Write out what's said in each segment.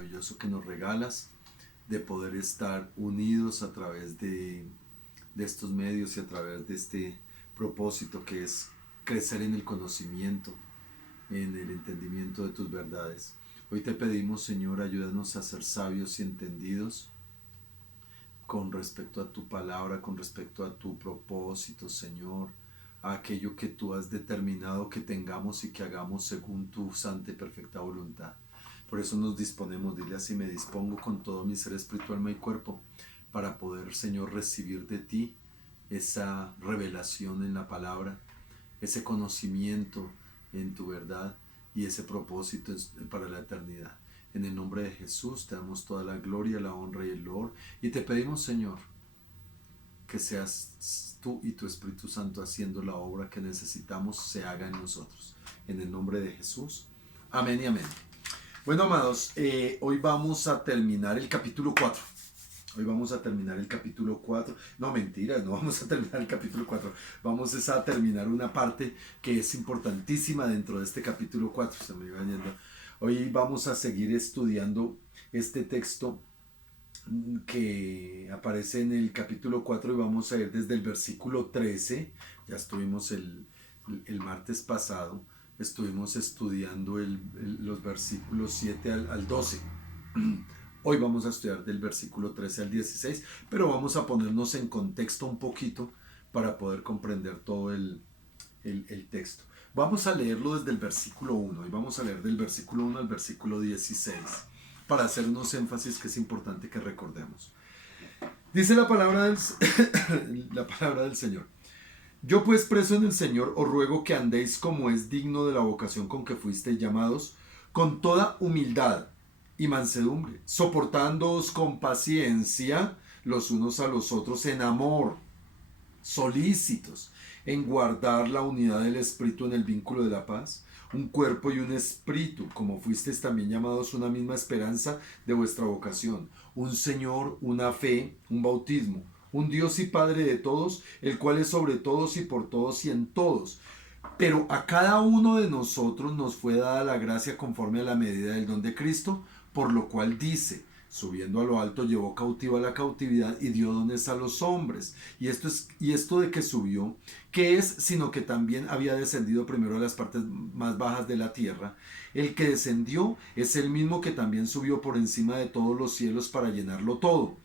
maravilloso que nos regalas de poder estar unidos a través de estos medios y a través de este propósito que es crecer en el conocimiento, en el entendimiento de tus verdades. Hoy te pedimos, Señor, ayúdanos a ser sabios y entendidos con respecto a tu palabra, con respecto a tu propósito, Señor, a aquello que tú has determinado que tengamos y que hagamos según tu santa y perfecta voluntad. Por eso nos disponemos, dile así: me dispongo con todo mi ser espíritu, alma y cuerpo para poder, Señor, recibir de ti esa revelación en la palabra, ese conocimiento en tu verdad y ese propósito para la eternidad. En el nombre de Jesús te damos toda la gloria, la honra y el loor, y te pedimos, Señor, que seas tú y tu Espíritu Santo haciendo la obra que necesitamos se haga en nosotros. En el nombre de Jesús. Amén y amén. Bueno, amados, hoy vamos a terminar el capítulo 4. Hoy vamos a terminar el capítulo 4. No, mentiras, no vamos a terminar el capítulo 4. Vamos a terminar una parte que es importantísima dentro de este capítulo 4. Se me iba yendo. Hoy vamos a seguir estudiando este texto que aparece en el capítulo 4 y vamos a ir desde el versículo 13. Ya estuvimos el martes pasado, estuvimos estudiando los versículos 7 al 12. Hoy vamos a estudiar del versículo 13 al 16, pero vamos a ponernos en contexto un poquito para poder comprender todo el texto. Vamos a leerlo desde el versículo 1 y vamos a leer del versículo 1 al versículo 16 para hacer unos énfasis que es importante que recordemos. Dice la palabra del Señor: yo pues, preso en el Señor, os ruego que andéis como es digno de la vocación con que fuisteis llamados, con toda humildad y mansedumbre, soportándoos con paciencia los unos a los otros en amor, solícitos en guardar la unidad del Espíritu en el vínculo de la paz, un cuerpo y un espíritu, como fuisteis también llamados una misma esperanza de vuestra vocación, un Señor, una fe, un bautismo, un Dios y Padre de todos, el cual es sobre todos y por todos y en todos. Pero a cada uno de nosotros nos fue dada la gracia conforme a la medida del don de Cristo, por lo cual dice: subiendo a lo alto llevó cautiva la cautividad y dio dones a los hombres. Y esto de que subió, ¿qué es? Sino que también había descendido primero a las partes más bajas de la tierra. El que descendió es el mismo que también subió por encima de todos los cielos para llenarlo todo.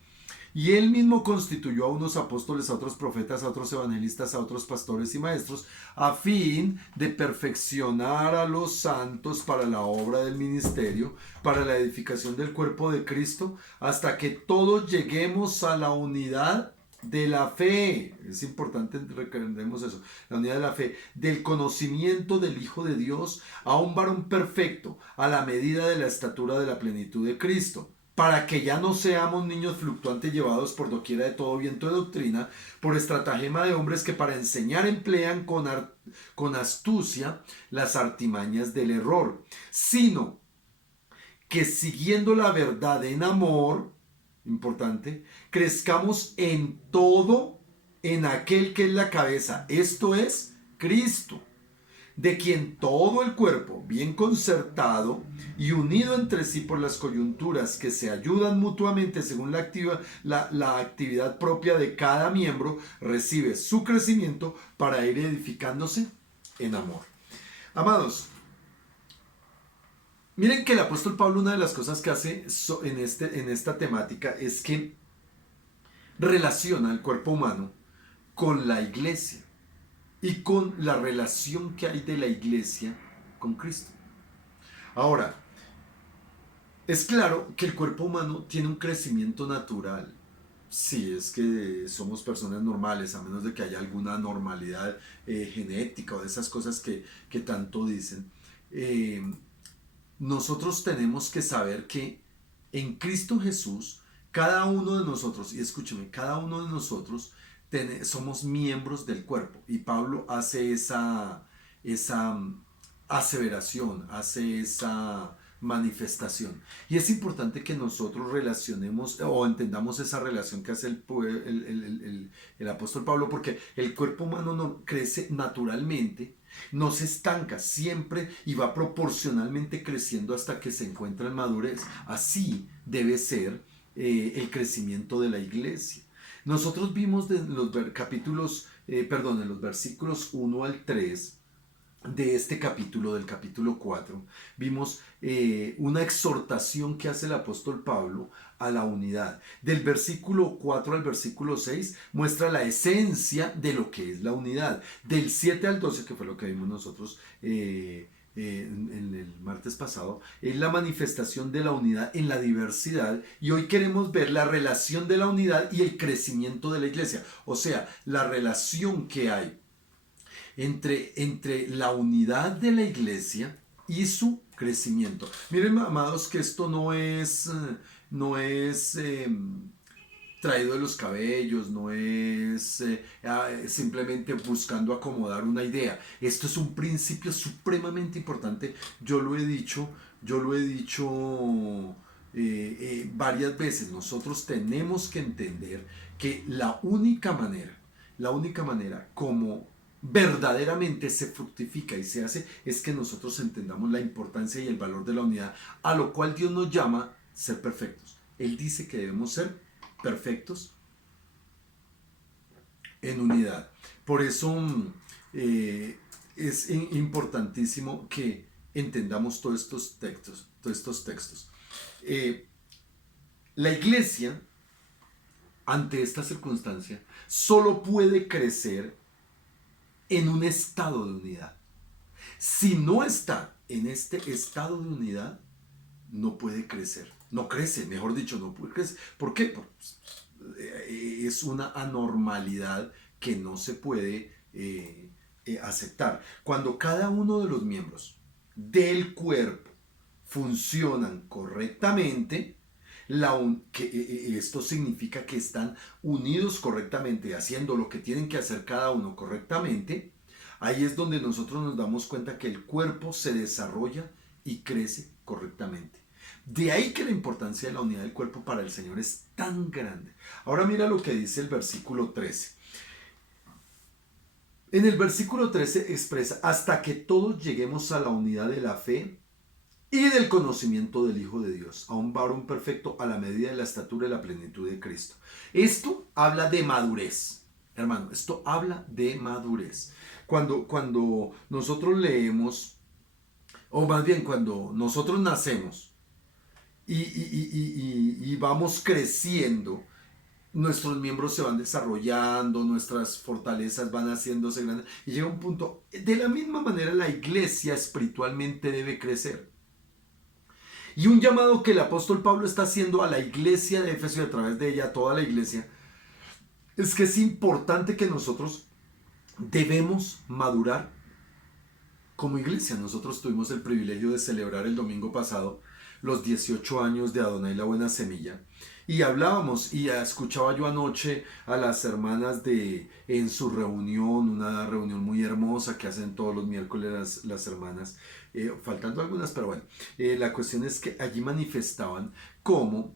Y él mismo constituyó a unos apóstoles, a otros profetas, a otros evangelistas, a otros pastores y maestros, a fin de perfeccionar a los santos para la obra del ministerio, para la edificación del cuerpo de Cristo, hasta que todos lleguemos a la unidad de la fe. Es importante recordemos eso: la unidad de la fe, del conocimiento del Hijo de Dios, a un varón perfecto, a la medida de la estatura de la plenitud de Cristo, para que ya no seamos niños fluctuantes llevados por doquiera de todo viento de doctrina, por estratagema de hombres que para enseñar emplean con astucia las artimañas del error, sino que siguiendo la verdad en amor, importante, crezcamos en todo en aquel que es la cabeza, esto es Cristo, de quien todo el cuerpo, bien concertado y unido entre sí por las coyunturas que se ayudan mutuamente según la actividad propia de cada miembro, recibe su crecimiento para ir edificándose en amor. Amados, miren que el apóstol Pablo, una de las cosas que hace en esta temática es que relaciona el cuerpo humano con la iglesia y con la relación que hay de la iglesia con Cristo. Ahora, es claro que el cuerpo humano tiene un crecimiento natural. Sí, es que somos personas normales, a menos de que haya alguna anormalidad genética o de esas cosas que tanto dicen. Nosotros tenemos que saber que en Cristo Jesús, cada uno de nosotros, y escúcheme, cada uno de nosotros somos miembros del cuerpo. Y Pablo hace esa aseveración, hace esa manifestación. Y es importante que nosotros relacionemos o entendamos esa relación que hace el apóstol Pablo, porque el cuerpo humano no crece naturalmente, no se estanca siempre y va proporcionalmente creciendo hasta que se encuentra en madurez. Así debe ser el crecimiento de la iglesia. Nosotros vimos en los en los versículos 1 al 3 de este capítulo, del capítulo 4, vimos una exhortación que hace el apóstol Pablo a la unidad. Del versículo 4 al versículo 6 muestra la esencia de lo que es la unidad. Del 7 al 12, que fue lo que vimos nosotros en el martes pasado, es la manifestación de la unidad en la diversidad, y hoy queremos ver la relación de la unidad y el crecimiento de la iglesia, o sea, la relación que hay entre la unidad de la iglesia y su crecimiento. Miren, amados, que esto no es traído de los cabellos, no es simplemente buscando acomodar una idea. Esto es un principio supremamente importante. Yo lo he dicho varias veces. Nosotros tenemos que entender que la única manera como verdaderamente se fructifica y se hace es que nosotros entendamos la importancia y el valor de la unidad, a lo cual Dios nos llama ser perfectos. Él dice que debemos ser perfectos en unidad. Por eso es importantísimo que entendamos todos estos textos. La iglesia, ante esta circunstancia, solo puede crecer en un estado de unidad. Si no está en este estado de unidad, no puede crecer. No crece, mejor dicho, no puede crecer. ¿Por qué? Porque es una anormalidad que no se puede aceptar. Cuando cada uno de los miembros del cuerpo funcionan correctamente, esto significa que están unidos correctamente, haciendo lo que tienen que hacer cada uno correctamente. Ahí es donde nosotros nos damos cuenta que el cuerpo se desarrolla y crece correctamente. De ahí que la importancia de la unidad del cuerpo para el Señor es tan grande. Ahora mira lo que dice el versículo 13. En el versículo 13 expresa: hasta que todos lleguemos a la unidad de la fe y del conocimiento del Hijo de Dios, a un varón perfecto, a la medida de la estatura y la plenitud de Cristo. Esto habla de madurez, hermano, esto habla de madurez. Cuando nosotros leemos, o más bien cuando nosotros nacemos y vamos creciendo, nuestros miembros se van desarrollando, nuestras fortalezas van haciéndose grandes, y llega un punto, de la misma manera la iglesia espiritualmente debe crecer. Y un llamado que el apóstol Pablo está haciendo a la iglesia de Éfeso y a través de ella a toda la iglesia es que es importante que nosotros debemos madurar como iglesia. Nosotros tuvimos el privilegio de celebrar el domingo pasado los 18 años de Adonai la Buena Semilla, y hablábamos, y escuchaba yo anoche a las hermanas en su reunión, una reunión muy hermosa que hacen todos los miércoles las hermanas, faltando algunas, pero bueno, la cuestión es que allí manifestaban cómo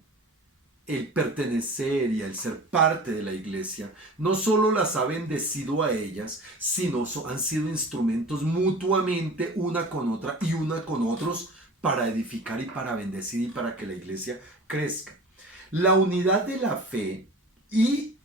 el pertenecer y el ser parte de la iglesia no solo las ha bendecido a ellas, sino han sido instrumentos mutuamente una con otra y una con otros para edificar y para bendecir y para que la iglesia crezca. La unidad de la fe y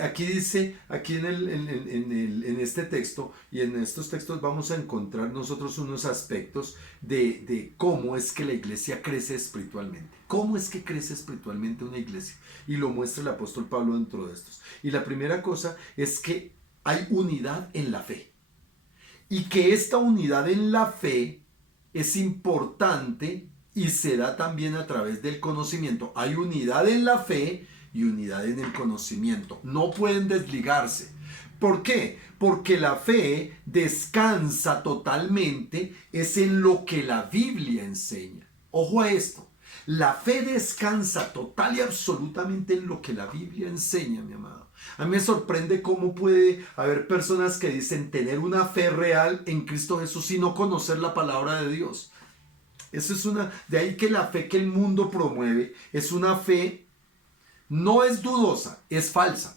aquí dice, aquí en este texto y en estos textos vamos a encontrar nosotros unos aspectos de cómo es que la iglesia crece espiritualmente. ¿Cómo es que crece espiritualmente una iglesia? Y lo muestra el apóstol Pablo dentro de estos. Y la primera cosa es que hay unidad en la fe. Y que esta unidad en la fe es importante y se da también a través del conocimiento. Hay unidad en la fe y unidad en el conocimiento. No pueden desligarse. ¿Por qué? Porque la fe descansa totalmente es en lo que la Biblia enseña. Ojo a esto. La fe descansa total y absolutamente en lo que la Biblia enseña, mi amado. A mí me sorprende cómo puede haber personas que dicen tener una fe real en Cristo Jesús y no conocer la palabra de Dios. Eso es de ahí que la fe que el mundo promueve es una fe, no es dudosa, es falsa.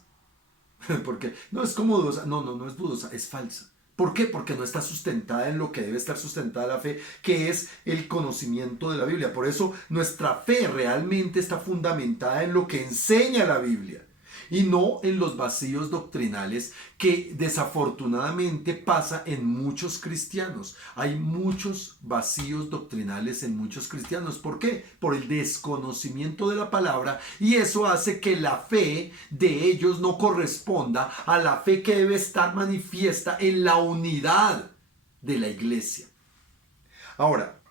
Porque no es como dudosa, no es dudosa, es falsa. ¿Por qué? Porque no está sustentada en lo que debe estar sustentada la fe, que es el conocimiento de la Biblia. Por eso nuestra fe realmente está fundamentada en lo que enseña la Biblia y no en los vacíos doctrinales que desafortunadamente pasa en muchos cristianos. Hay muchos vacíos doctrinales en muchos cristianos. ¿Por qué? Por el desconocimiento de la palabra, y eso hace que la fe de ellos no corresponda a la fe que debe estar manifiesta en la unidad de la iglesia. Ahora,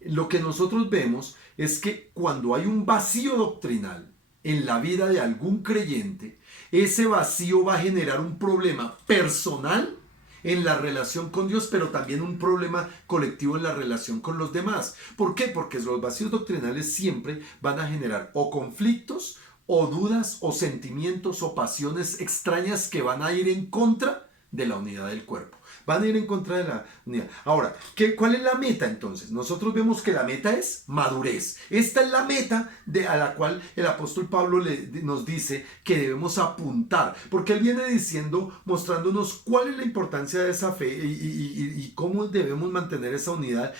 lo que nosotros vemos es que cuando hay un vacío doctrinal en la vida de algún creyente, ese vacío va a generar un problema personal en la relación con Dios, pero también un problema colectivo en la relación con los demás. ¿Por qué? Porque los vacíos doctrinales siempre van a generar o conflictos, o dudas, o sentimientos, o pasiones extrañas que van a ir en contra de la unidad del cuerpo. Van a ir en contra de la unidad. Ahora, ¿cuál es la meta entonces? Nosotros vemos que la meta es madurez. Esta es la meta a la cual el apóstol Pablo nos dice que debemos apuntar. Porque él viene diciendo, mostrándonos cuál es la importancia de esa fe y cómo debemos mantener esa unidad.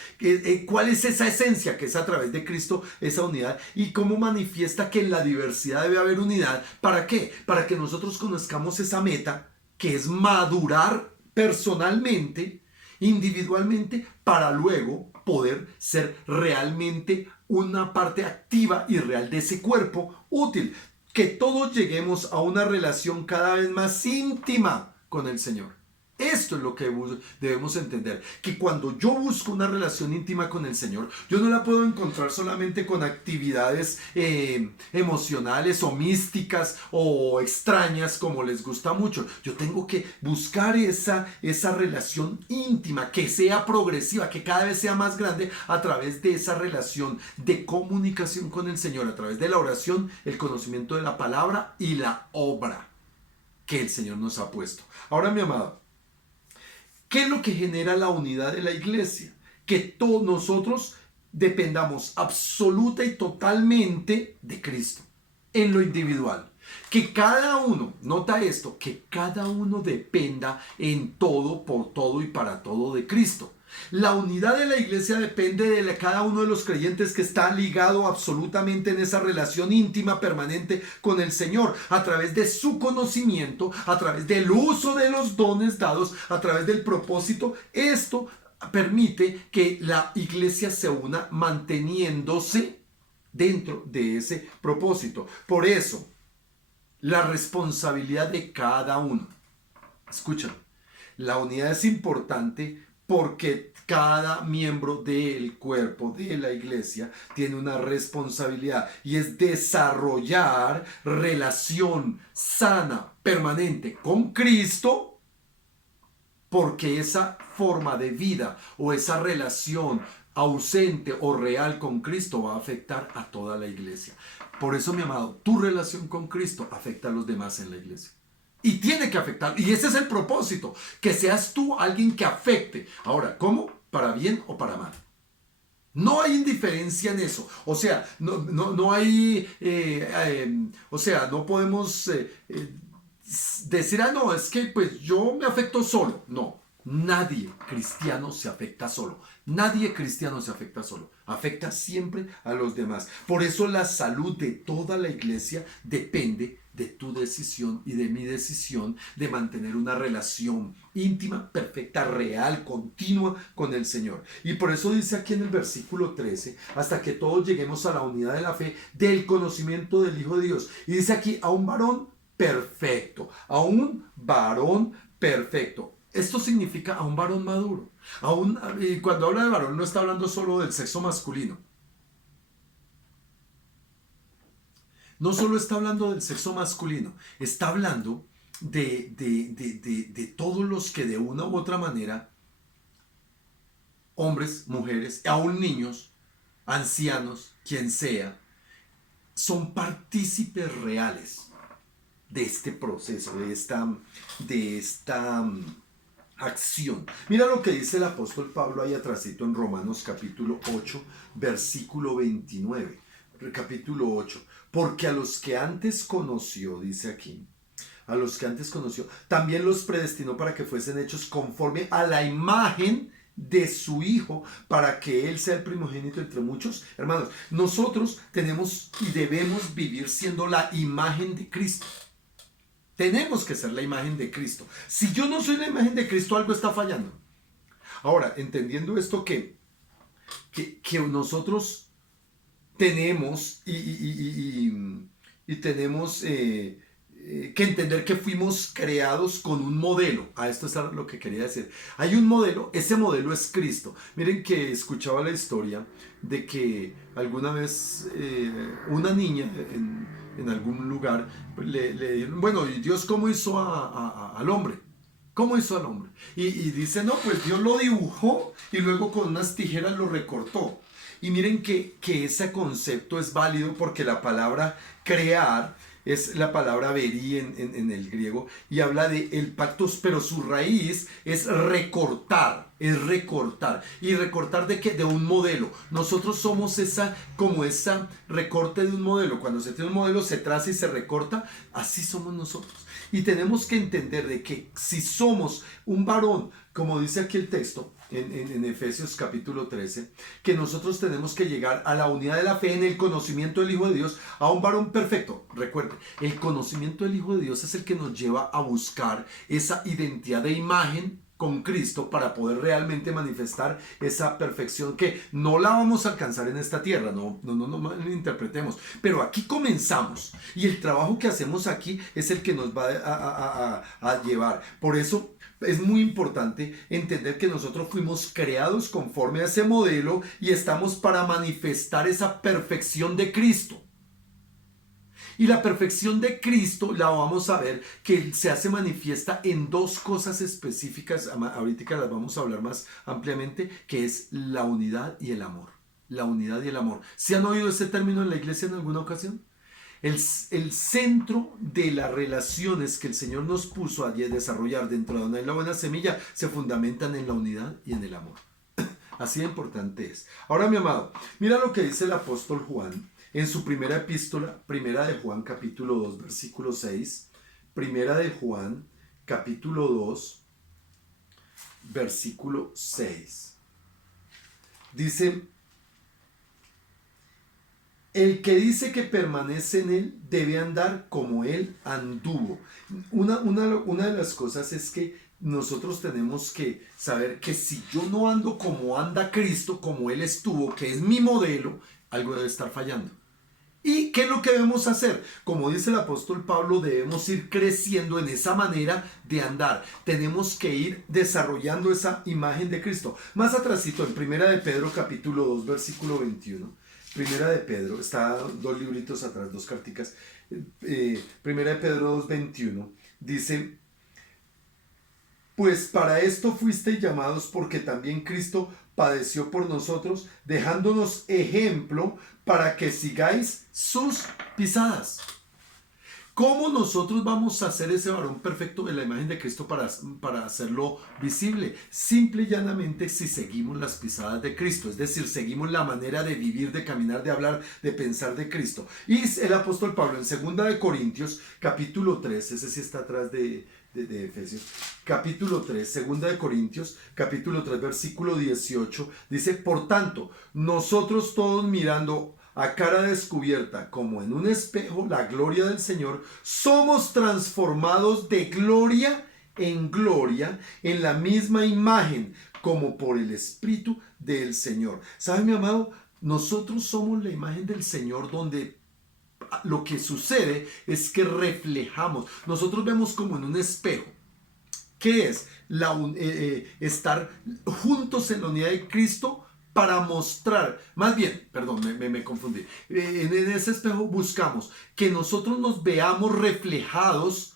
¿Cuál es esa esencia que es a través de Cristo, esa unidad? Y cómo manifiesta que en la diversidad debe haber unidad. ¿Para qué? Para que nosotros conozcamos esa meta, que es madurar personalmente, individualmente, para luego poder ser realmente una parte activa y real de ese cuerpo útil. Que todos lleguemos a una relación cada vez más íntima con el Señor. Esto es lo que debemos entender, que cuando yo busco una relación íntima con el Señor, yo no la puedo encontrar solamente con actividades emocionales o místicas o extrañas como les gusta mucho. Yo tengo que buscar esa relación íntima, que sea progresiva, que cada vez sea más grande a través de esa relación de comunicación con el Señor, a través de la oración, el conocimiento de la palabra y la obra que el Señor nos ha puesto. Ahora, mi amado, ¿qué es lo que genera la unidad de la iglesia? Que todos nosotros dependamos absoluta y totalmente de Cristo, en lo individual. Que cada uno, nota esto, que cada uno dependa en todo, por todo y para todo de Cristo. La unidad de la iglesia depende de cada uno de los creyentes, que está ligado absolutamente en esa relación íntima permanente con el Señor, a través de su conocimiento, a través del uso de los dones dados, a través del propósito. Esto permite que la iglesia se una manteniéndose dentro de ese propósito. Por eso, la responsabilidad de cada uno. Escuchen, la unidad es importante porque cada miembro del cuerpo de la iglesia tiene una responsabilidad, y es desarrollar relación sana, permanente con Cristo, porque esa forma de vida o esa relación ausente o real con Cristo va a afectar a toda la iglesia. Por eso, mi amado, tu relación con Cristo afecta a los demás en la iglesia. Y tiene que afectar. Y ese es el propósito. Que seas tú alguien que afecte. Ahora, ¿cómo? ¿Para bien o para mal? No hay indiferencia en eso. O sea, no hay... o sea, no podemos decir, no, es que pues yo me afecto solo. No. Nadie cristiano se afecta solo. Nadie cristiano se afecta solo. Afecta siempre a los demás. Por eso la salud de toda la iglesia depende de tu decisión y de mi decisión de mantener una relación íntima, perfecta, real, continua con el Señor. Y por eso dice aquí en el versículo 13, hasta que todos lleguemos a la unidad de la fe, del conocimiento del Hijo de Dios. Y dice aquí, a un varón perfecto. A un varón perfecto. Esto significa a un varón maduro. Cuando habla de varón no está hablando solo del sexo masculino. No solo está hablando del sexo masculino, está hablando de todos los que de una u otra manera, hombres, mujeres, aún niños, ancianos, quien sea, son partícipes reales de este proceso, de esta acción. Mira lo que dice el apóstol Pablo ahí atrásito en Romanos capítulo 8, versículo 29. Capítulo 8. Porque a los que antes conoció, dice aquí, a los que antes conoció, también los predestinó para que fuesen hechos conforme a la imagen de su Hijo, para que Él sea el primogénito entre muchos hermanos. Nosotros tenemos y debemos vivir siendo la imagen de Cristo. Tenemos que ser la imagen de Cristo. Si yo no soy la imagen de Cristo, algo está fallando. Ahora, entendiendo esto que nosotros tenemos y tenemos que entender que fuimos creados con un modelo. Esto es lo que quería decir. Hay un modelo, ese modelo es Cristo. Miren que escuchaba la historia de que alguna vez una niña en algún lugar le dijeron, bueno, ¿y Dios cómo hizo al hombre? ¿Cómo hizo al hombre? Y dice, no, pues Dios lo dibujó y luego con unas tijeras lo recortó. Y miren que ese concepto es válido porque la palabra crear es la palabra verí en el griego y habla de el pacto, pero su raíz es recortar. ¿Y recortar de qué? De un modelo. Nosotros somos como esa recorte de un modelo. Cuando se tiene un modelo, se traza y se recorta. Así somos nosotros. Y tenemos que entender de que si somos un varón, como dice aquí el texto, en Efesios capítulo 13, que nosotros tenemos que llegar a la unidad de la fe en el conocimiento del Hijo de Dios, a un varón perfecto. Recuerden, el conocimiento del Hijo de Dios es el que nos lleva a buscar esa identidad de imagen con Cristo para poder realmente manifestar esa perfección que no la vamos a alcanzar en esta tierra, no malinterpretemos, pero aquí comenzamos y el trabajo que hacemos aquí es el que nos va a llevar. Por eso es muy importante entender que nosotros fuimos creados conforme a ese modelo y estamos para manifestar esa perfección de Cristo. Y la perfección de Cristo la vamos a ver que se hace manifiesta en dos cosas específicas, ahorita las vamos a hablar más ampliamente, que es la unidad y el amor. La unidad y el amor. ¿Se han oído ese término en la iglesia en alguna ocasión? El centro de las relaciones que el Señor nos puso a desarrollar dentro de la buena semilla se fundamentan en la unidad y en el amor. Así de importante es. Ahora, mi amado, mira lo que dice el apóstol Juan en su primera epístola, primera de Juan capítulo 2, versículo 6, primera de Juan capítulo 2, versículo 6. Dice, el que dice que permanece en él debe andar como él anduvo. Una de las cosas es que nosotros tenemos que saber que si yo no ando como anda Cristo, como él estuvo, que es mi modelo, algo debe estar fallando. ¿Y qué es lo que debemos hacer? Como dice el apóstol Pablo, debemos ir creciendo en esa manera de andar. Tenemos que ir desarrollando esa imagen de Cristo. Más atrásito, en Primera de Pedro capítulo 2, versículo 21. Primera de Pedro, está dos libritos atrás, dos carticas. Primera de Pedro 2, 21. Dice, pues para esto fuisteis llamados, porque también Cristo padeció por nosotros, dejándonos ejemplo para que sigáis sus pisadas. ¿Cómo nosotros vamos a hacer ese varón perfecto de la imagen de Cristo para hacerlo visible? Simple y llanamente si seguimos las pisadas de Cristo, es decir, seguimos la manera de vivir, de caminar, de hablar, de pensar de Cristo. Y el apóstol Pablo en 2 de Corintios, capítulo 3, ese sí está atrás de Efesios, capítulo 3, 2 de Corintios, capítulo 3, versículo 18, dice, por tanto, nosotros todos mirando a cara descubierta, como en un espejo, la gloria del Señor, somos transformados de gloria en la misma imagen, como por el Espíritu del Señor. ¿Sabe, mi amado? Nosotros somos la imagen del Señor, donde lo que sucede es que reflejamos. Nosotros vemos como en un espejo. ¿Qué es? Estar juntos en la unidad de Cristo para mostrar, más bien, perdón, me confundí. En ese espejo buscamos que nosotros nos veamos reflejados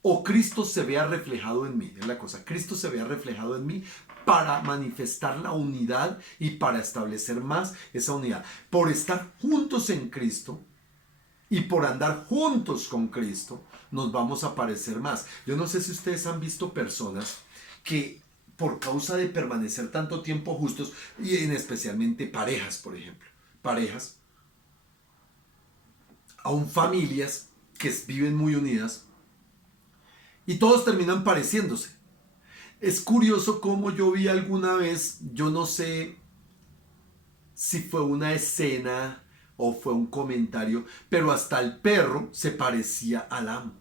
o Cristo se vea reflejado en mí. Es la cosa, Cristo se vea reflejado en mí para manifestar la unidad y para establecer más esa unidad. Por estar juntos en Cristo, Y por andar juntos con Cristo, nos vamos a parecer más. Yo no sé si ustedes han visto personas que por causa de permanecer tanto tiempo justos, y en especialmente parejas, por ejemplo, parejas, aún familias que viven muy unidas, y todos terminan pareciéndose. Es curioso cómo yo vi alguna vez, yo no sé si fue una escena o fue un comentario, pero hasta el perro se parecía al amo.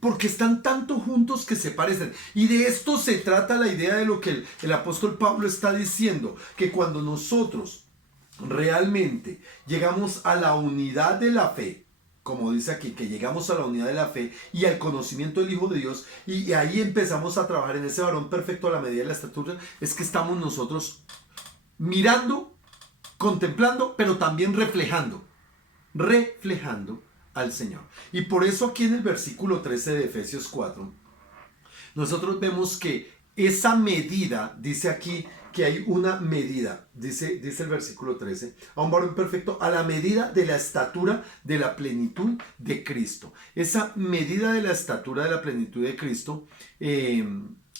Porque están tanto juntos que se parecen. Y de esto se trata la idea de lo que el apóstol Pablo está diciendo, que cuando nosotros realmente llegamos a la unidad de la fe, como dice aquí, que llegamos a la unidad de la fe y al conocimiento del Hijo de Dios, y ahí empezamos a trabajar en ese varón perfecto a la medida de la estatura, es que estamos nosotros mirando, contemplando, pero también reflejando al Señor. Y por eso aquí en el versículo 13 de Efesios 4, nosotros vemos que esa medida, dice aquí que hay una medida, dice el versículo 13, a un varón perfecto a la medida de la estatura de la plenitud de Cristo. Esa medida de la estatura de la plenitud de Cristo,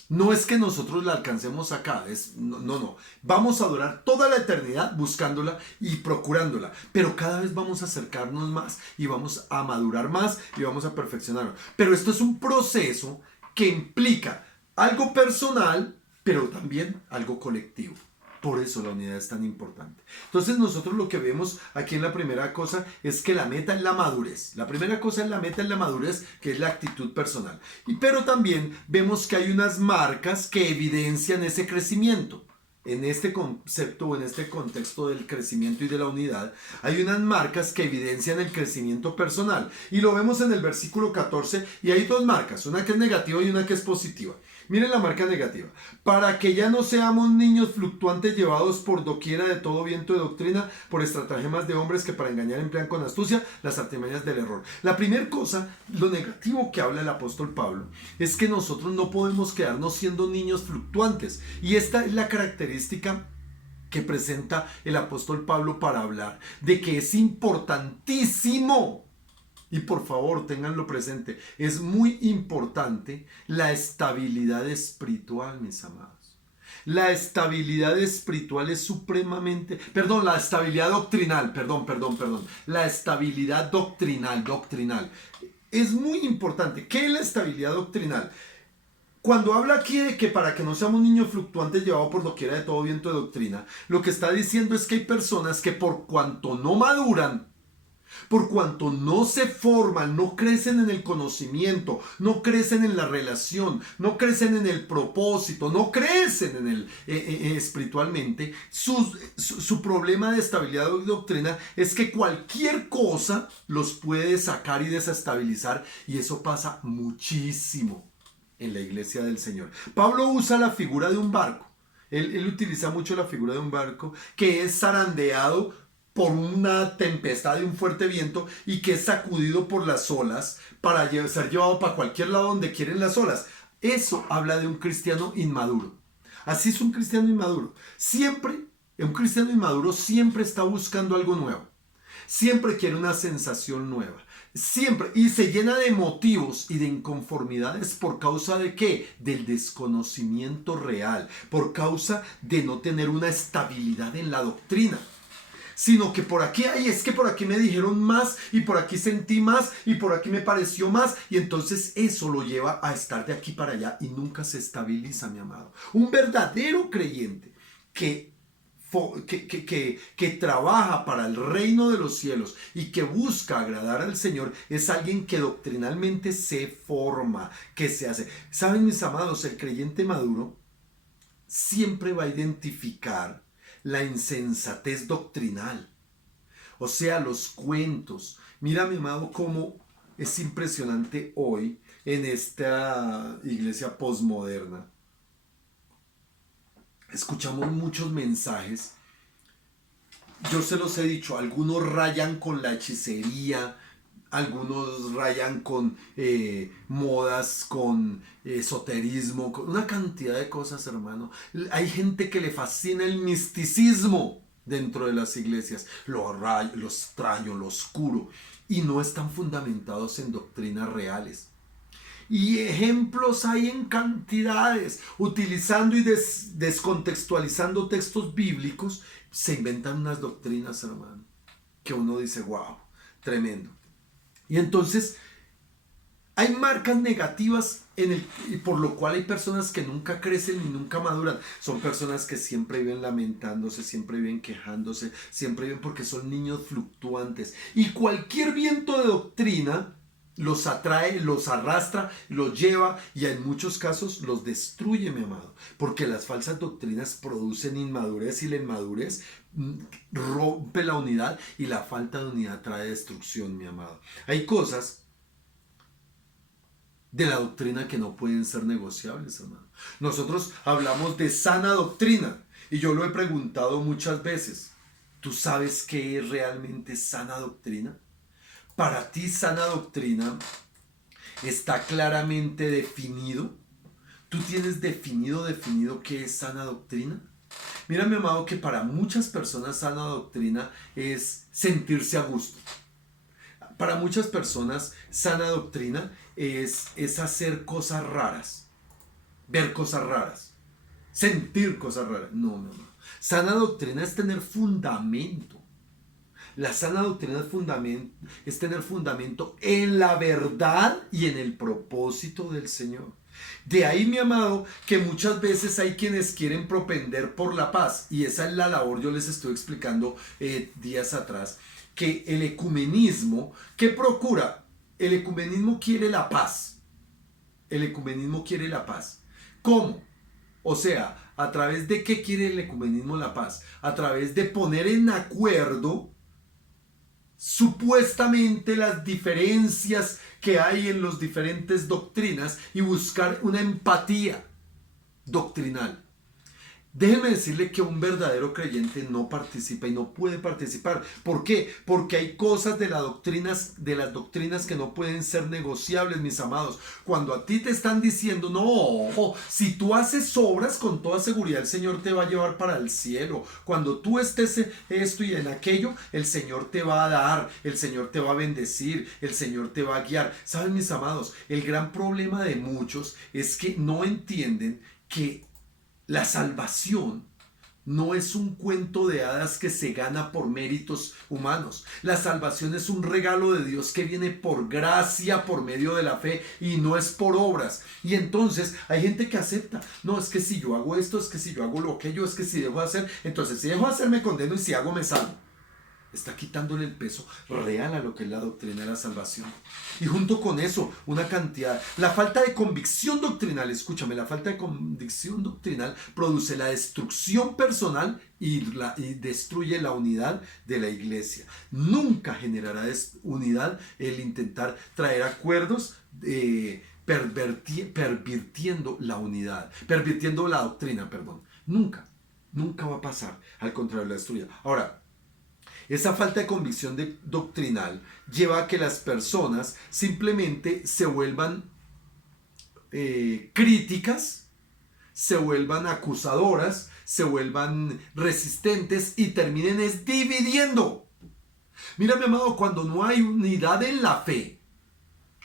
no es que nosotros la alcancemos acá, no. Vamos a durar toda la eternidad buscándola y procurándola, pero cada vez vamos a acercarnos más y vamos a madurar más y vamos a perfeccionarlo. Pero esto es un proceso que implica algo personal, pero también algo colectivo. Por eso la unidad es tan importante. Entonces nosotros lo que vemos aquí en la primera cosa es que la meta es la madurez. La primera cosa es la meta es la madurez, que es la actitud personal. Pero también vemos que hay unas marcas que evidencian ese crecimiento. En este concepto o en este contexto del crecimiento y de la unidad, hay unas marcas que evidencian el crecimiento personal. Y lo vemos en el versículo 14 y hay dos marcas, una que es negativa y una que es positiva. Miren la marca negativa. Para que ya no seamos niños fluctuantes llevados por doquiera de todo viento de doctrina, por estratagemas de hombres que para engañar emplean con astucia las artimañas del error. La primera cosa, lo negativo que habla el apóstol Pablo, es que nosotros no podemos quedarnos siendo niños fluctuantes. Y esta es la característica que presenta el apóstol Pablo para hablar de que es importantísimo. Y por favor, ténganlo presente, es muy importante la estabilidad espiritual, mis amados. La estabilidad espiritual es supremamente, la estabilidad doctrinal, la estabilidad doctrinal. Es muy importante. ¿Qué es la estabilidad doctrinal? Cuando habla aquí de que para que no seamos niños fluctuantes llevados por doquiera de todo viento de doctrina, lo que está diciendo es que hay personas que por cuanto no maduran, por cuanto no se forman, no crecen en el conocimiento, no crecen en la relación, no crecen en el propósito, no crecen en el espiritualmente, su problema de estabilidad de doctrina es que cualquier cosa los puede sacar y desestabilizar, y eso pasa muchísimo en la iglesia del Señor. Pablo usa la figura de un barco. Él utiliza mucho la figura de un barco que es zarandeado por una tempestad de un fuerte viento y que es sacudido por las olas para ser llevado para cualquier lado donde quieren las olas. Eso habla de un cristiano inmaduro. Así es un cristiano inmaduro. Un cristiano inmaduro siempre está buscando algo nuevo. Siempre quiere una sensación nueva. Siempre. Y se llena de motivos y de inconformidades por causa de ¿qué? Del desconocimiento real. Por causa de no tener una estabilidad en la doctrina. Sino que por aquí, es que por aquí me dijeron más y por aquí sentí más y por aquí me pareció más, y entonces eso lo lleva a estar de aquí para allá y nunca se estabiliza, mi amado. Un verdadero creyente que trabaja para el reino de los cielos y que busca agradar al Señor es alguien que doctrinalmente se forma, que se hace. ¿Saben, mis amados? El creyente maduro siempre va a identificar la insensatez doctrinal, o sea, los cuentos. Mira, mi amado, cómo es impresionante hoy en esta iglesia posmoderna. Escuchamos muchos mensajes. Yo se los he dicho, algunos rayan con la hechicería, algunos rayan con modas, con esoterismo, con una cantidad de cosas, hermano. Hay gente que le fascina el misticismo dentro de las iglesias, lo extraño, lo oscuro. y no están fundamentados en doctrinas reales. Y ejemplos hay en cantidades. Utilizando y descontextualizando textos bíblicos, se inventan unas doctrinas, hermano, que uno dice, wow, tremendo. Y entonces hay marcas negativas y por lo cual hay personas que nunca crecen y nunca maduran. Son personas que siempre viven lamentándose, siempre viven quejándose, siempre viven porque son niños fluctuantes. Y cualquier viento de doctrina los atrae, los arrastra, los lleva y en muchos casos los destruye, mi amado. Porque las falsas doctrinas producen inmadurez y la inmadurez rompe la unidad y la falta de unidad trae destrucción, mi amado. Hay cosas de la doctrina que no pueden ser negociables, hermano. Nosotros hablamos de sana doctrina y yo lo he preguntado muchas veces. ¿Tú sabes qué es realmente sana doctrina? Para ti sana doctrina está claramente definido. ¿Tú tienes definido qué es sana doctrina? Mira, mi amado, que para muchas personas sana doctrina es sentirse a gusto. Para muchas personas sana doctrina es hacer cosas raras, ver cosas raras, sentir cosas raras. No, no, no. Sana doctrina es tener fundamento. La sana doctrina es tener fundamento en la verdad y en el propósito del Señor. De ahí, mi amado, que muchas veces hay quienes quieren propender por la paz, y esa es la labor, yo les estoy explicando días atrás, que el ecumenismo, ¿qué procura? El ecumenismo quiere la paz. El ecumenismo quiere la paz. ¿Cómo? O sea, ¿a través de qué quiere el ecumenismo la paz? A través de poner en acuerdo supuestamente las diferencias que hay en las diferentes doctrinas y buscar una empatía doctrinal. Déjeme decirle que un verdadero creyente no participa y no puede participar. ¿Por qué? Porque hay cosas de las doctrinas que no pueden ser negociables, mis amados. Cuando a ti te están diciendo, no, si tú haces obras, con toda seguridad el Señor te va a llevar para el cielo. Cuando tú estés en esto y en aquello, el Señor te va a dar, el Señor te va a bendecir, el Señor te va a guiar. ¿Saben, mis amados? El gran problema de muchos es que no entienden que la salvación no es un cuento de hadas que se gana por méritos humanos. La salvación es un regalo de Dios que viene por gracia, por medio de la fe, y no es por obras. Y entonces hay gente que acepta, no, es que si yo hago esto, es que si yo hago lo aquello, es que si dejo de hacer, entonces si dejo de hacer me condeno y si hago me salvo. Está quitándole el peso real a lo que es la doctrina de la salvación. Y junto con eso, una cantidad. La falta de convicción doctrinal, escúchame, la falta de convicción doctrinal produce la destrucción personal y destruye la unidad de la iglesia. Nunca generará unidad el intentar traer acuerdos pervirtiendo la unidad, pervirtiendo la doctrina, perdón. Nunca va a pasar. Al contrario, la destruye. Ahora, esa falta de convicción doctrinal lleva a que las personas simplemente se vuelvan críticas, se vuelvan acusadoras, se vuelvan resistentes y terminen dividiendo. Mira, mi amado, cuando no hay unidad en la fe,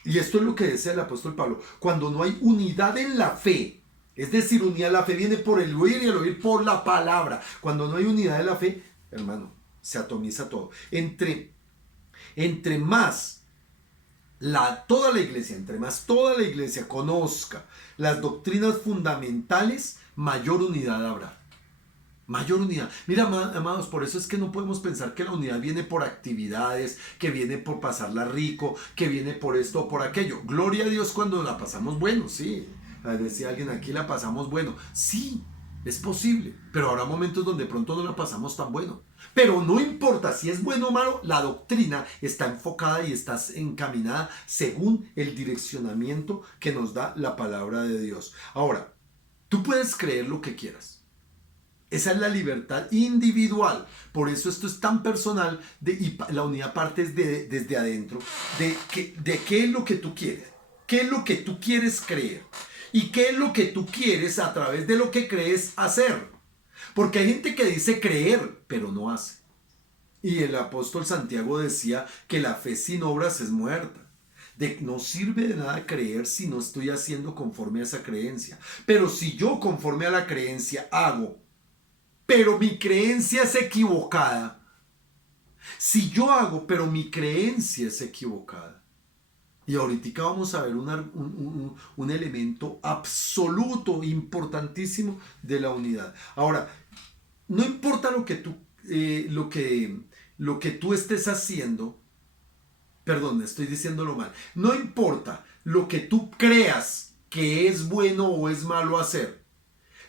y esto es lo que decía el apóstol Pablo, cuando no hay unidad en la fe, es decir, unidad en la fe viene por el oír y el oír por la palabra. Cuando no hay unidad en la fe, hermano, se atomiza todo. Entre más toda la iglesia conozca las doctrinas fundamentales, mayor unidad habrá. Mayor unidad. Mira, amados, por eso es que no podemos pensar que la unidad viene por actividades, que viene por pasarla rico, que viene por esto o por aquello. Gloria a Dios cuando la pasamos bueno, sí. Decía alguien, aquí la pasamos bueno. Sí, es posible, pero habrá momentos donde pronto no la pasamos tan bueno. Pero no importa si es bueno o malo, la doctrina está enfocada y está encaminada según el direccionamiento que nos da la palabra de Dios. Ahora, tú puedes creer lo que quieras. Esa es la libertad individual. Por eso esto es tan personal y la unidad parte desde adentro. De qué es lo que tú quieres. ¿Qué es lo que tú quieres creer? ¿Y qué es lo que tú quieres a través de lo que crees hacer? Porque hay gente que dice creer, pero no hace. Y el apóstol Santiago decía que la fe sin obras es muerta. No sirve de nada creer si no estoy haciendo conforme a esa creencia. Pero si yo conforme a la creencia hago, pero mi creencia es equivocada. Si yo hago, pero mi creencia es equivocada. Y ahorita vamos a ver un elemento absoluto, importantísimo de la unidad. Ahora, no importa lo que tú estés haciendo, perdón, estoy diciéndolo mal, no importa lo que tú creas que es bueno o es malo hacer,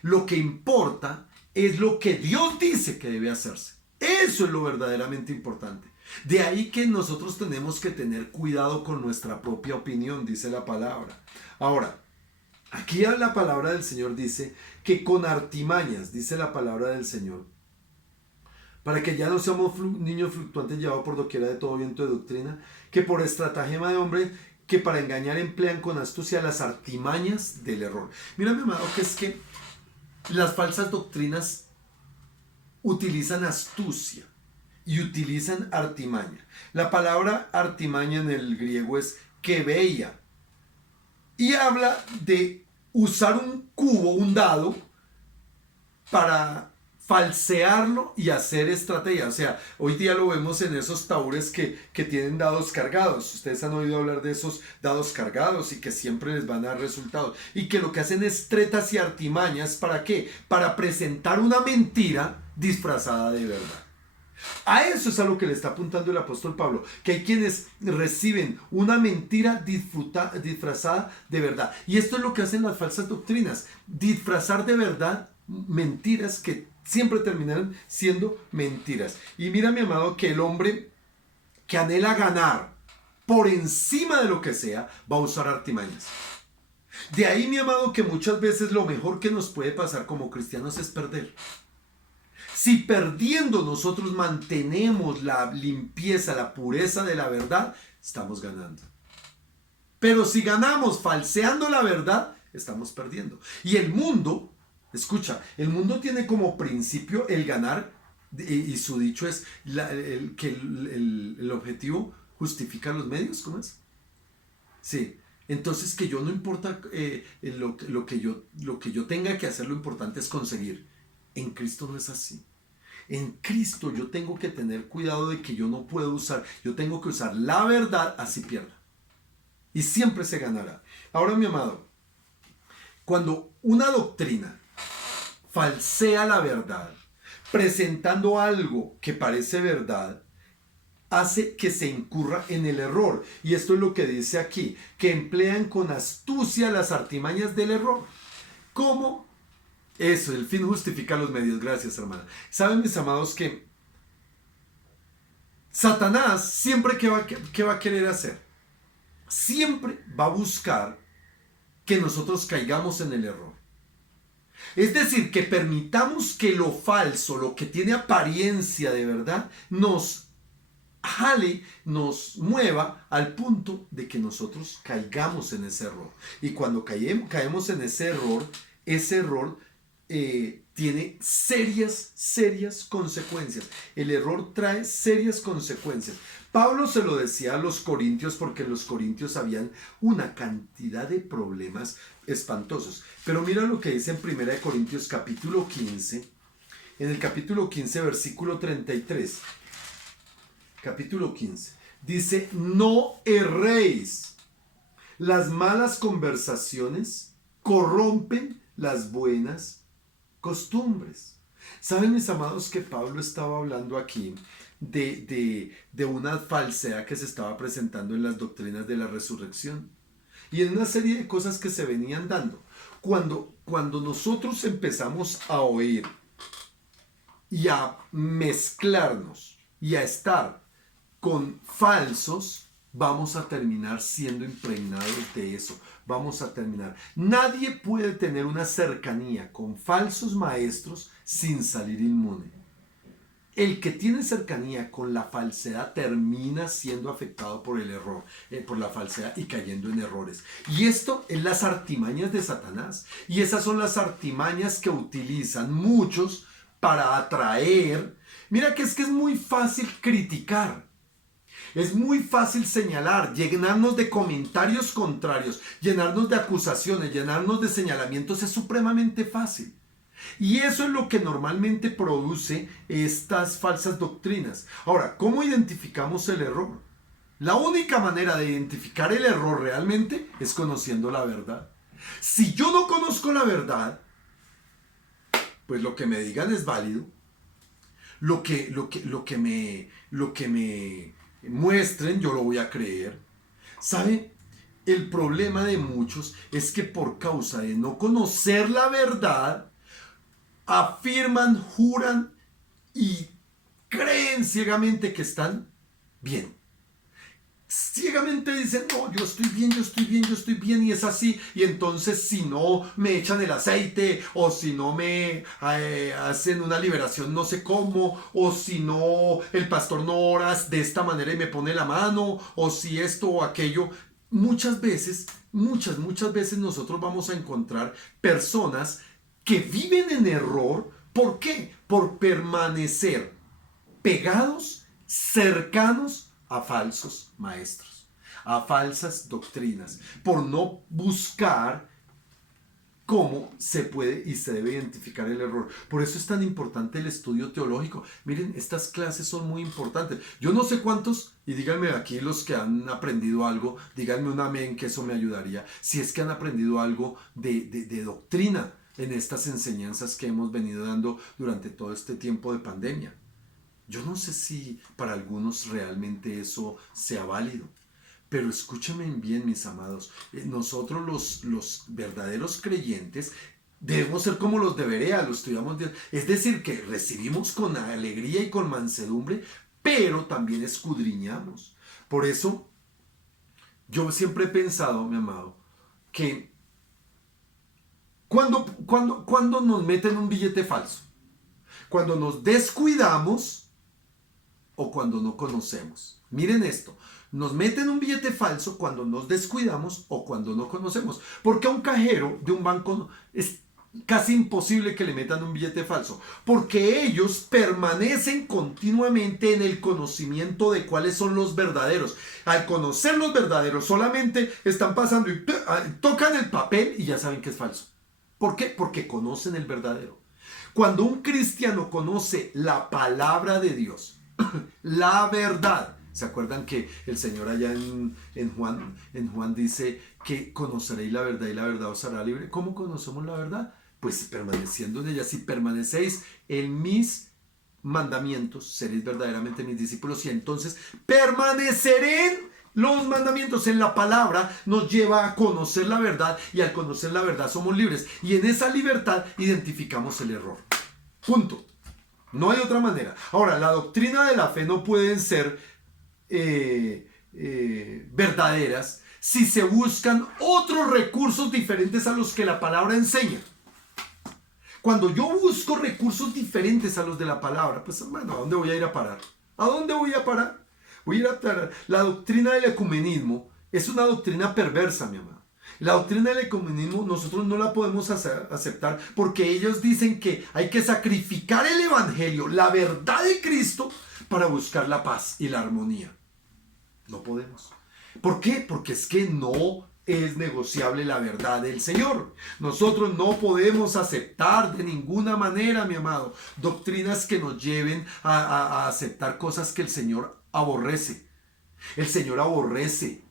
lo que importa es lo que Dios dice que debe hacerse. Eso es lo verdaderamente importante. De ahí que nosotros tenemos que tener cuidado con nuestra propia opinión, dice la palabra. Ahora, aquí la palabra del Señor dice que con artimañas, dice la palabra del Señor, para que ya no seamos niños fluctuantes llevados por doquiera de todo viento de doctrina, que por estratagema de hombre, que para engañar emplean con astucia las artimañas del error. Mira, mi amado, que es que las falsas doctrinas utilizan astucia y utilizan artimaña. La palabra artimaña en el griego es kebeia y habla de usar un cubo, un dado, para falsearlo y hacer estrategia. O sea, hoy día lo vemos en esos taures que tienen dados cargados. Ustedes han oído hablar de esos dados cargados y que siempre les van a dar resultados. Y que lo que hacen es tretas y artimañas. ¿Para qué? Para presentar una mentira disfrazada de verdad. A eso es a lo que le está apuntando el apóstol Pablo, que hay quienes reciben una mentira disfrazada de verdad. Y esto es lo que hacen las falsas doctrinas, disfrazar de verdad mentiras que siempre terminan siendo mentiras. Y mira, mi amado, que el hombre que anhela ganar por encima de lo que sea, va a usar artimañas. De ahí, mi amado, que muchas veces lo mejor que nos puede pasar como cristianos es perder. Si perdiendo nosotros mantenemos la limpieza, la pureza de la verdad, estamos ganando. Pero si ganamos falseando la verdad, estamos perdiendo. Y el mundo, escucha, el mundo tiene como principio el ganar, y su dicho es que el objetivo justifica los medios, ¿cómo es? Sí. Entonces que yo no importa lo que yo tenga que hacer, lo importante es conseguir. En Cristo no es así. En Cristo yo tengo que tener cuidado de que yo no puedo yo tengo que usar la verdad así pierda. Y siempre se ganará. Ahora, mi amado, cuando una doctrina falsea la verdad, presentando algo que parece verdad, hace que se incurra en el error. Y esto es lo que dice aquí, que emplean con astucia las artimañas del error. ¿Cómo? Eso, el fin justifica los medios. Gracias, hermana. Saben, mis amados, que Satanás siempre ¿qué va a querer hacer? Siempre va a buscar que nosotros caigamos en el error. Es decir, que permitamos que lo falso, lo que tiene apariencia de verdad, nos jale, nos mueva al punto de que nosotros caigamos en ese error. Y cuando caemos en ese error tiene serias consecuencias. El error trae serias consecuencias. Pablo se lo decía a los corintios porque en los corintios habían una cantidad de problemas espantosos. Pero mira lo que dice en 1 Corintios capítulo 15, en el capítulo 15 versículo 33. Capítulo 15. Dice, no erréis. Las malas conversaciones corrompen las buenas costumbres. ¿Saben, mis amados, que Pablo estaba hablando aquí de una falsedad que se estaba presentando en las doctrinas de la resurrección? Y en una serie de cosas que se venían dando. Cuando nosotros empezamos a oír y a mezclarnos y a estar con falsos, vamos a terminar siendo impregnados de eso. Vamos a terminar. Nadie puede tener una cercanía con falsos maestros sin salir inmune. El que tiene cercanía con la falsedad termina siendo afectado por el error, por la falsedad y cayendo en errores. Y esto es las artimañas de Satanás. Y esas son las artimañas que utilizan muchos para atraer. Mira que es muy fácil criticar. Es muy fácil señalar, llenarnos de comentarios contrarios, llenarnos de acusaciones, llenarnos de señalamientos es supremamente fácil. Y eso es lo que normalmente produce estas falsas doctrinas. Ahora, ¿cómo identificamos el error? La única manera de identificar el error realmente es conociendo la verdad. Si yo no conozco la verdad, pues lo que me digan es válido. Lo que me muestren, yo lo voy a creer. ¿Sabe? El problema de muchos es que por causa de no conocer la verdad, afirman, juran y creen ciegamente que están bien. Ciegamente dicen, no, yo estoy bien, yo estoy bien, yo estoy bien, y es así. Y entonces si no me echan el aceite, o si no me hacen una liberación no sé cómo, o si no el pastor no ora de esta manera y me pone la mano, o si esto o aquello. Muchas veces nosotros vamos a encontrar personas que viven en error. ¿Por qué? Por permanecer pegados, cercanos a falsos maestros, a falsas doctrinas, por no buscar cómo se puede y se debe identificar el error. Por eso es tan importante el estudio teológico. Miren, estas clases son muy importantes. Yo no sé cuántos, y díganme aquí los que han aprendido algo, díganme un amén, que eso me ayudaría, si es que han aprendido algo de doctrina en estas enseñanzas que hemos venido dando durante todo este tiempo de pandemia. Yo no sé si para algunos realmente eso sea válido, pero escúchenme bien, mis amados. Nosotros los verdaderos creyentes debemos ser como los de Berea, los estudiamos. Es decir, que recibimos con alegría y con mansedumbre, pero también escudriñamos. Por eso, yo siempre he pensado, mi amado, que cuando nos meten un billete falso, cuando nos descuidamos, o cuando no conocemos. Miren esto, nos meten un billete falso cuando nos descuidamos o cuando no conocemos. Porque a un cajero de un banco es casi imposible que le metan un billete falso, porque ellos permanecen continuamente en el conocimiento de cuáles son los verdaderos. Al conocer los verdaderos, solamente están pasando y tocan el papel y ya saben que es falso. ¿Por qué? Porque conocen el verdadero. Cuando un cristiano conoce la palabra de Dios, la verdad. ¿Se acuerdan que el Señor allá en Juan dice que conoceréis la verdad y la verdad os hará libre? ¿Cómo conocemos la verdad? Pues permaneciendo en ella. Si permanecéis en mis mandamientos, seréis verdaderamente mis discípulos, y entonces permaneceré en los mandamientos. En la palabra nos lleva a conocer la verdad, y al conocer la verdad somos libres, y en esa libertad identificamos el error. Punto. No hay otra manera. Ahora, la doctrina de la fe no pueden ser verdaderas si se buscan otros recursos diferentes a los que la palabra enseña. Cuando yo busco recursos diferentes a los de la palabra, pues hermano, ¿a dónde voy a ir a parar? ¿A dónde voy a parar? Voy a ir a parar. La doctrina del ecumenismo es una doctrina perversa, mi amado. La doctrina del ecumenismo nosotros no la podemos aceptar porque ellos dicen que hay que sacrificar el evangelio, la verdad de Cristo, para buscar la paz y la armonía. No podemos. ¿Por qué? Porque es que no es negociable la verdad del Señor. Nosotros no podemos aceptar de ninguna manera, mi amado, doctrinas que nos lleven a aceptar cosas que el Señor aborrece. El Señor aborrece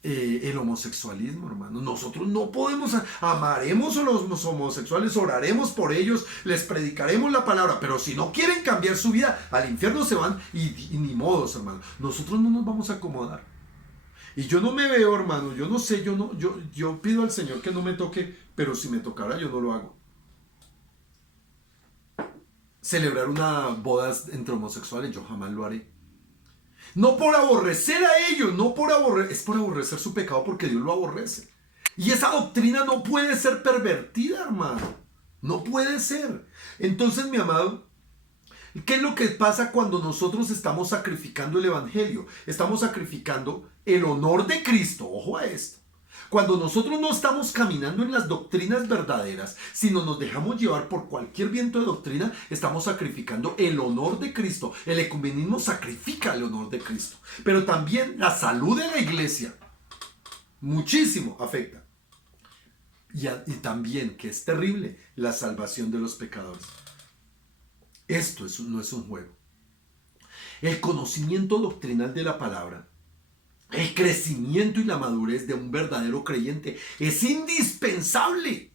el homosexualismo, hermano. Nosotros no podemos, amaremos a los homosexuales, oraremos por ellos, les predicaremos la palabra, pero si no quieren cambiar su vida, al infierno se van, y ni modos, hermano. Nosotros no nos vamos a acomodar. Y yo no me veo, hermano, yo no sé, yo pido al Señor que no me toque, pero si me tocara yo no lo hago. Celebrar una boda entre homosexuales, yo jamás lo haré. No por aborrecer a ellos, es por aborrecer su pecado, porque Dios lo aborrece. Y esa doctrina no puede ser pervertida, hermano. No puede ser. Entonces, mi amado, ¿qué es lo que pasa cuando nosotros estamos sacrificando el evangelio? Estamos sacrificando el honor de Cristo. Ojo a esto. Cuando nosotros no estamos caminando en las doctrinas verdaderas, sino nos dejamos llevar por cualquier viento de doctrina, estamos sacrificando el honor de Cristo. El ecumenismo sacrifica el honor de Cristo. Pero también la salud de la iglesia muchísimo afecta. Y también, que es terrible, la salvación de los pecadores. Esto no es un juego. El conocimiento doctrinal de la palabra, el crecimiento y la madurez de un verdadero creyente es indispensable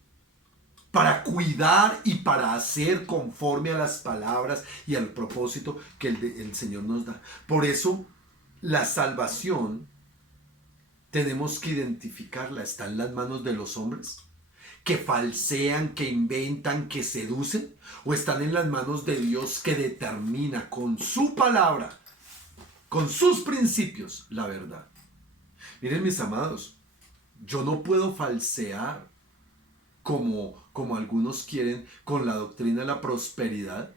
para cuidar y para hacer conforme a las palabras y al propósito que el Señor nos da. Por eso, la salvación tenemos que identificarla. ¿Está en las manos de los hombres que falsean, que inventan, que seducen? ¿O están en las manos de Dios, que determina con su palabra, con sus principios, la verdad? Miren, mis amados, yo no puedo falsear como algunos quieren con la doctrina de la prosperidad,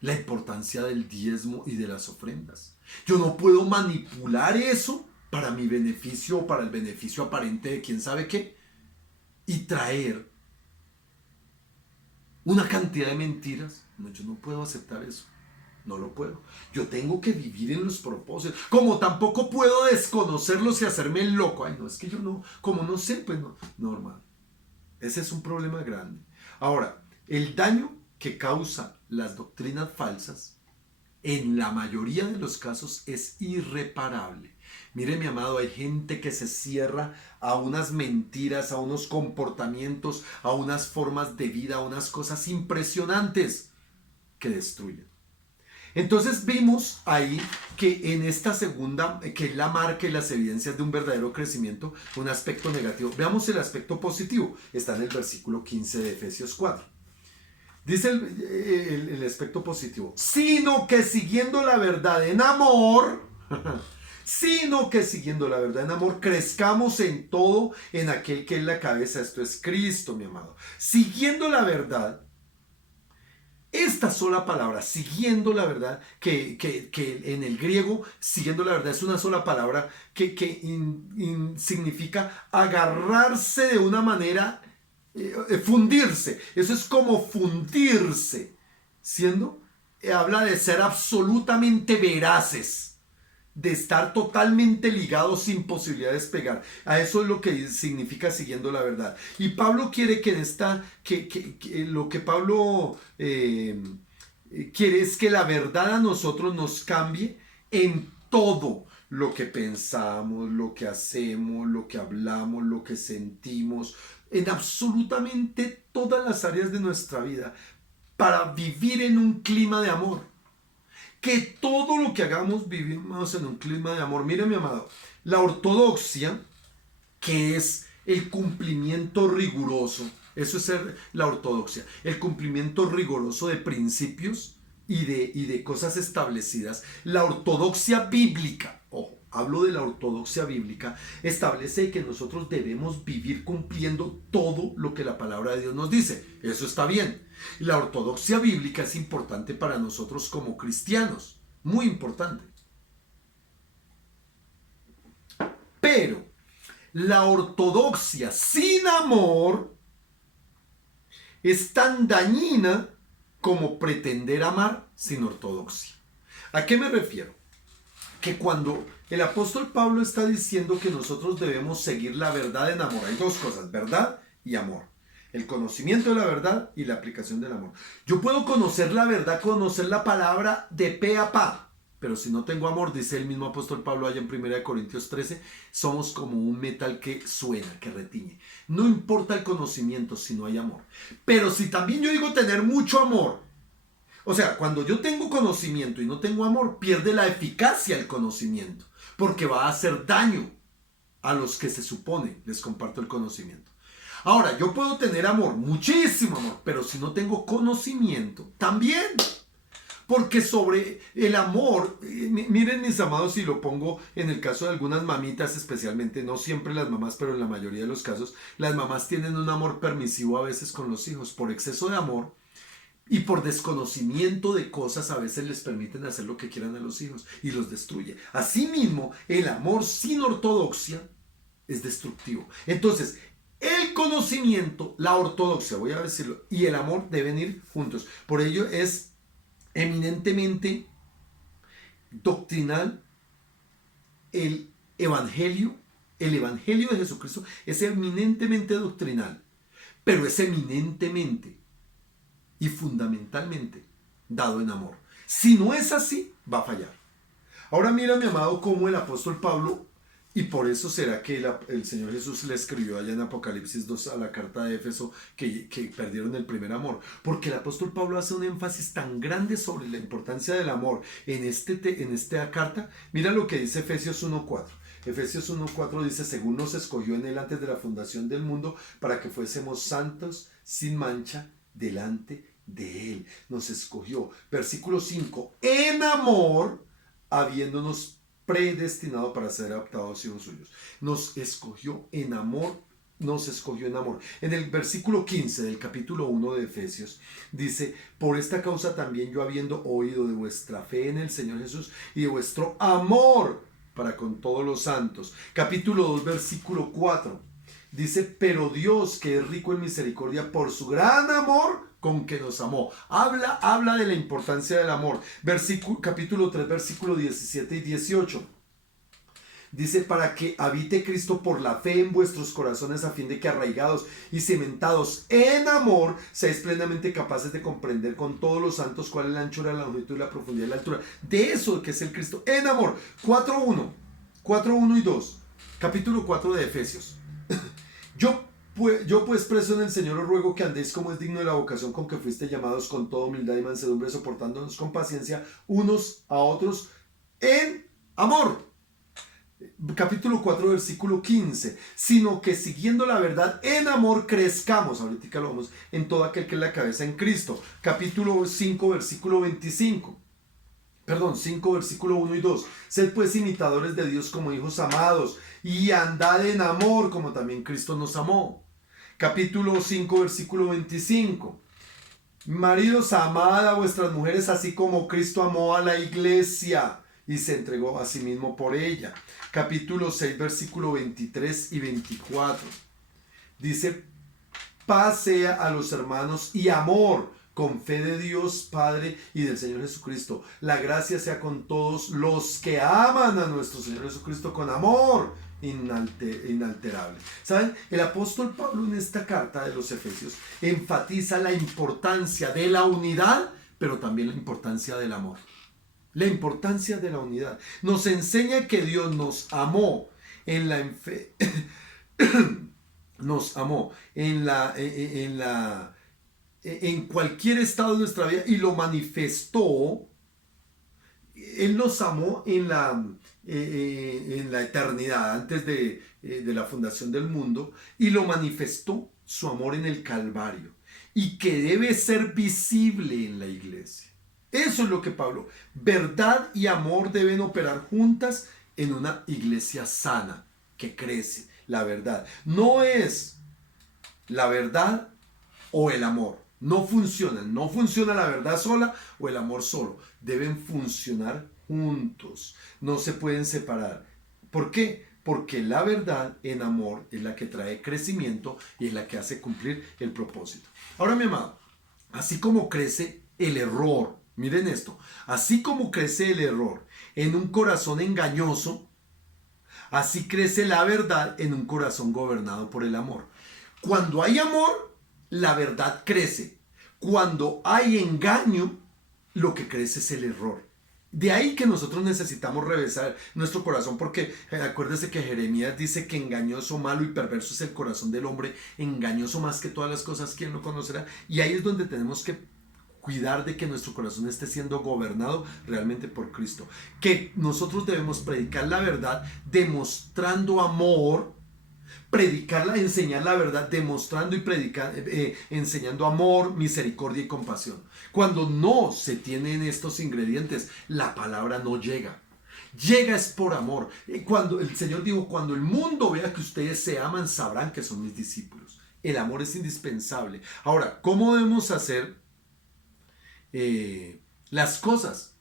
la importancia del diezmo y de las ofrendas. Yo no puedo manipular eso para mi beneficio o para el beneficio aparente de quién sabe qué, y traer una cantidad de mentiras. No, yo no puedo aceptar eso. No lo puedo. Yo tengo que vivir en los propósitos. Como tampoco puedo desconocerlos y hacerme el loco. Ay, no, es que yo no, como no sé, pues no, normal. Ese es un problema grande. Ahora, el daño que causa las doctrinas falsas, en la mayoría de los casos, es irreparable. Mire, mi amado, hay gente que se cierra a unas mentiras, a unos comportamientos, a unas formas de vida, a unas cosas impresionantes que destruyen. Entonces vimos ahí que en esta segunda, que es la marca y las evidencias de un verdadero crecimiento, un aspecto negativo. Veamos el aspecto positivo. Está en el versículo 15 de Efesios 4. Dice el aspecto positivo: sino que siguiendo la verdad en amor, crezcamos en todo en aquel que es la cabeza. Esto es Cristo, mi amado. Siguiendo la verdad. Esta sola palabra, siguiendo la verdad, que en el griego, siguiendo la verdad, es una sola palabra que significa agarrarse de una manera, fundirse. Eso es como fundirse, habla de ser absolutamente veraces, de estar totalmente ligados sin posibilidad de despegar. A eso es lo que significa siguiendo la verdad. Y Pablo quiere que lo que Pablo quiere es que la verdad a nosotros nos cambie en todo lo que pensamos, lo que hacemos, lo que hablamos, lo que sentimos, en absolutamente todas las áreas de nuestra vida, para vivir en un clima de amor. Que todo lo que hagamos vivimos en un clima de amor. Mire, mi amado, la ortodoxia, que es el cumplimiento riguroso, eso es la ortodoxia, el cumplimiento riguroso de principios y de cosas establecidas. La ortodoxia bíblica, ojo, hablo de la ortodoxia bíblica, establece que nosotros debemos vivir cumpliendo todo lo que la palabra de Dios nos dice. Eso está bien. La ortodoxia bíblica es importante para nosotros como cristianos, muy importante. Pero la ortodoxia sin amor es tan dañina como pretender amar sin ortodoxia. ¿A qué me refiero? Que cuando el apóstol Pablo está diciendo que nosotros debemos seguir la verdad en amor, hay dos cosas: verdad y amor. El conocimiento de la verdad y la aplicación del amor. Yo puedo conocer la verdad, conocer la palabra de pe a pa, pero si no tengo amor, dice el mismo apóstol Pablo allá en 1 Corintios 13, somos como un metal que suena, que retiñe. No importa el conocimiento si no hay amor. Pero si también yo digo tener mucho amor, o sea, cuando yo tengo conocimiento y no tengo amor, pierde la eficacia el conocimiento, porque va a hacer daño a los que se supone les comparto el conocimiento. Ahora, yo puedo tener amor, muchísimo amor, pero si no tengo conocimiento, también. Porque sobre el amor, miren, mis amados, si lo pongo en el caso de algunas mamitas especialmente, no siempre las mamás, pero en la mayoría de los casos, las mamás tienen un amor permisivo a veces con los hijos. Por exceso de amor y por desconocimiento de cosas, a veces les permiten hacer lo que quieran a los hijos y los destruye. Asimismo, el amor sin ortodoxia es destructivo. Entonces, el conocimiento, la ortodoxia, voy a decirlo, y el amor deben ir juntos. Por ello es eminentemente doctrinal el evangelio. El evangelio de Jesucristo es eminentemente doctrinal, pero es eminentemente y fundamentalmente dado en amor. Si no es así, va a fallar. Ahora mira, mi amado, cómo el apóstol Pablo, y por eso será que el Señor Jesús le escribió allá en Apocalipsis 2 a la carta de Éfeso que perdieron el primer amor. Porque el apóstol Pablo hace un énfasis tan grande sobre la importancia del amor en esta carta. Mira lo que dice Efesios 1.4. Efesios 1.4 dice: según nos escogió en él antes de la fundación del mundo, para que fuésemos santos sin mancha delante de él. Nos escogió. Versículo 5. En amor, habiéndonos predestinado para ser adoptados hijos suyos. Nos escogió en amor. Nos escogió en amor. En el versículo 15 del capítulo 1 de Efesios dice: por esta causa también yo, habiendo oído de vuestra fe en el Señor Jesús y de vuestro amor para con todos los santos. Capítulo 2 versículo 4 dice: pero Dios, que es rico en misericordia, por su gran amor con que nos amó. Habla de la importancia del amor. Capítulo 3 versículo 17 y 18 dice: para que habite Cristo por la fe en vuestros corazones, a fin de que, arraigados y cimentados en amor, seáis plenamente capaces de comprender con todos los santos cuál es la anchura, la longitud, la profundidad y la altura de eso que es el Cristo en amor. 4.1 y 2, capítulo 4 de Efesios. Yo pues, preso en el Señor, os ruego que andéis como es digno de la vocación con que fuiste llamados, con toda humildad y mansedumbre, soportándonos con paciencia unos a otros en amor. Capítulo 4 versículo 15, sino que siguiendo la verdad en amor crezcamos, ahorita lo vamos, en todo aquel que es la cabeza en Cristo. Capítulo 5 versículo 25, perdón, 5 versículo 1 y 2, sed pues imitadores de Dios como hijos amados y andad en amor como también Cristo nos amó. Capítulo 5 versículo 25, maridos, amad a vuestras mujeres así como Cristo amó a la iglesia y se entregó a sí mismo por ella. Capítulo 6 versículo 23 y 24 dice: paz sea a los hermanos y amor, con fe de Dios Padre y del Señor Jesucristo. La gracia sea con todos los que aman a nuestro Señor Jesucristo con amor inalterable. ¿Saben? El apóstol Pablo en esta carta de los Efesios enfatiza la importancia de la unidad, pero también la importancia del amor. La importancia de la unidad. Nos enseña que Dios nos amó nos amó en cualquier estado de nuestra vida y lo manifestó. Él nos amó en la eternidad, antes de la fundación del mundo, y lo manifestó su amor en el Calvario, y que debe ser visible en la iglesia. Eso es lo que Pablo, verdad y amor deben operar juntas en una iglesia sana, que crece. La verdad no es la verdad o el amor. No funciona la verdad sola o el amor solo. Deben funcionar juntos. No se pueden separar. ¿Por qué? Porque la verdad en amor es la que trae crecimiento y es la que hace cumplir el propósito. Ahora, mi amado, así como crece el error, miren esto, así como crece el error en un corazón engañoso, así crece la verdad en un corazón gobernado por el amor. Cuando hay amor, la verdad crece. Cuando hay engaño, lo que crece es el error. De ahí que nosotros necesitamos revisar nuestro corazón, porque acuérdese que Jeremías dice que engañoso, malo y perverso es el corazón del hombre, engañoso más que todas las cosas, ¿quién lo conocerá? Y ahí es donde tenemos que cuidar de que nuestro corazón esté siendo gobernado realmente por Cristo. Que nosotros debemos predicar la verdad demostrando amor, predicarla, enseñar la verdad demostrando y enseñando amor, misericordia y compasión. Cuando no se tienen estos ingredientes, la palabra no llega. Llega es por amor. Cuando el Señor dijo: cuando el mundo vea que ustedes se aman, sabrán que son mis discípulos. El amor es indispensable. Ahora, ¿cómo debemos hacer las cosas?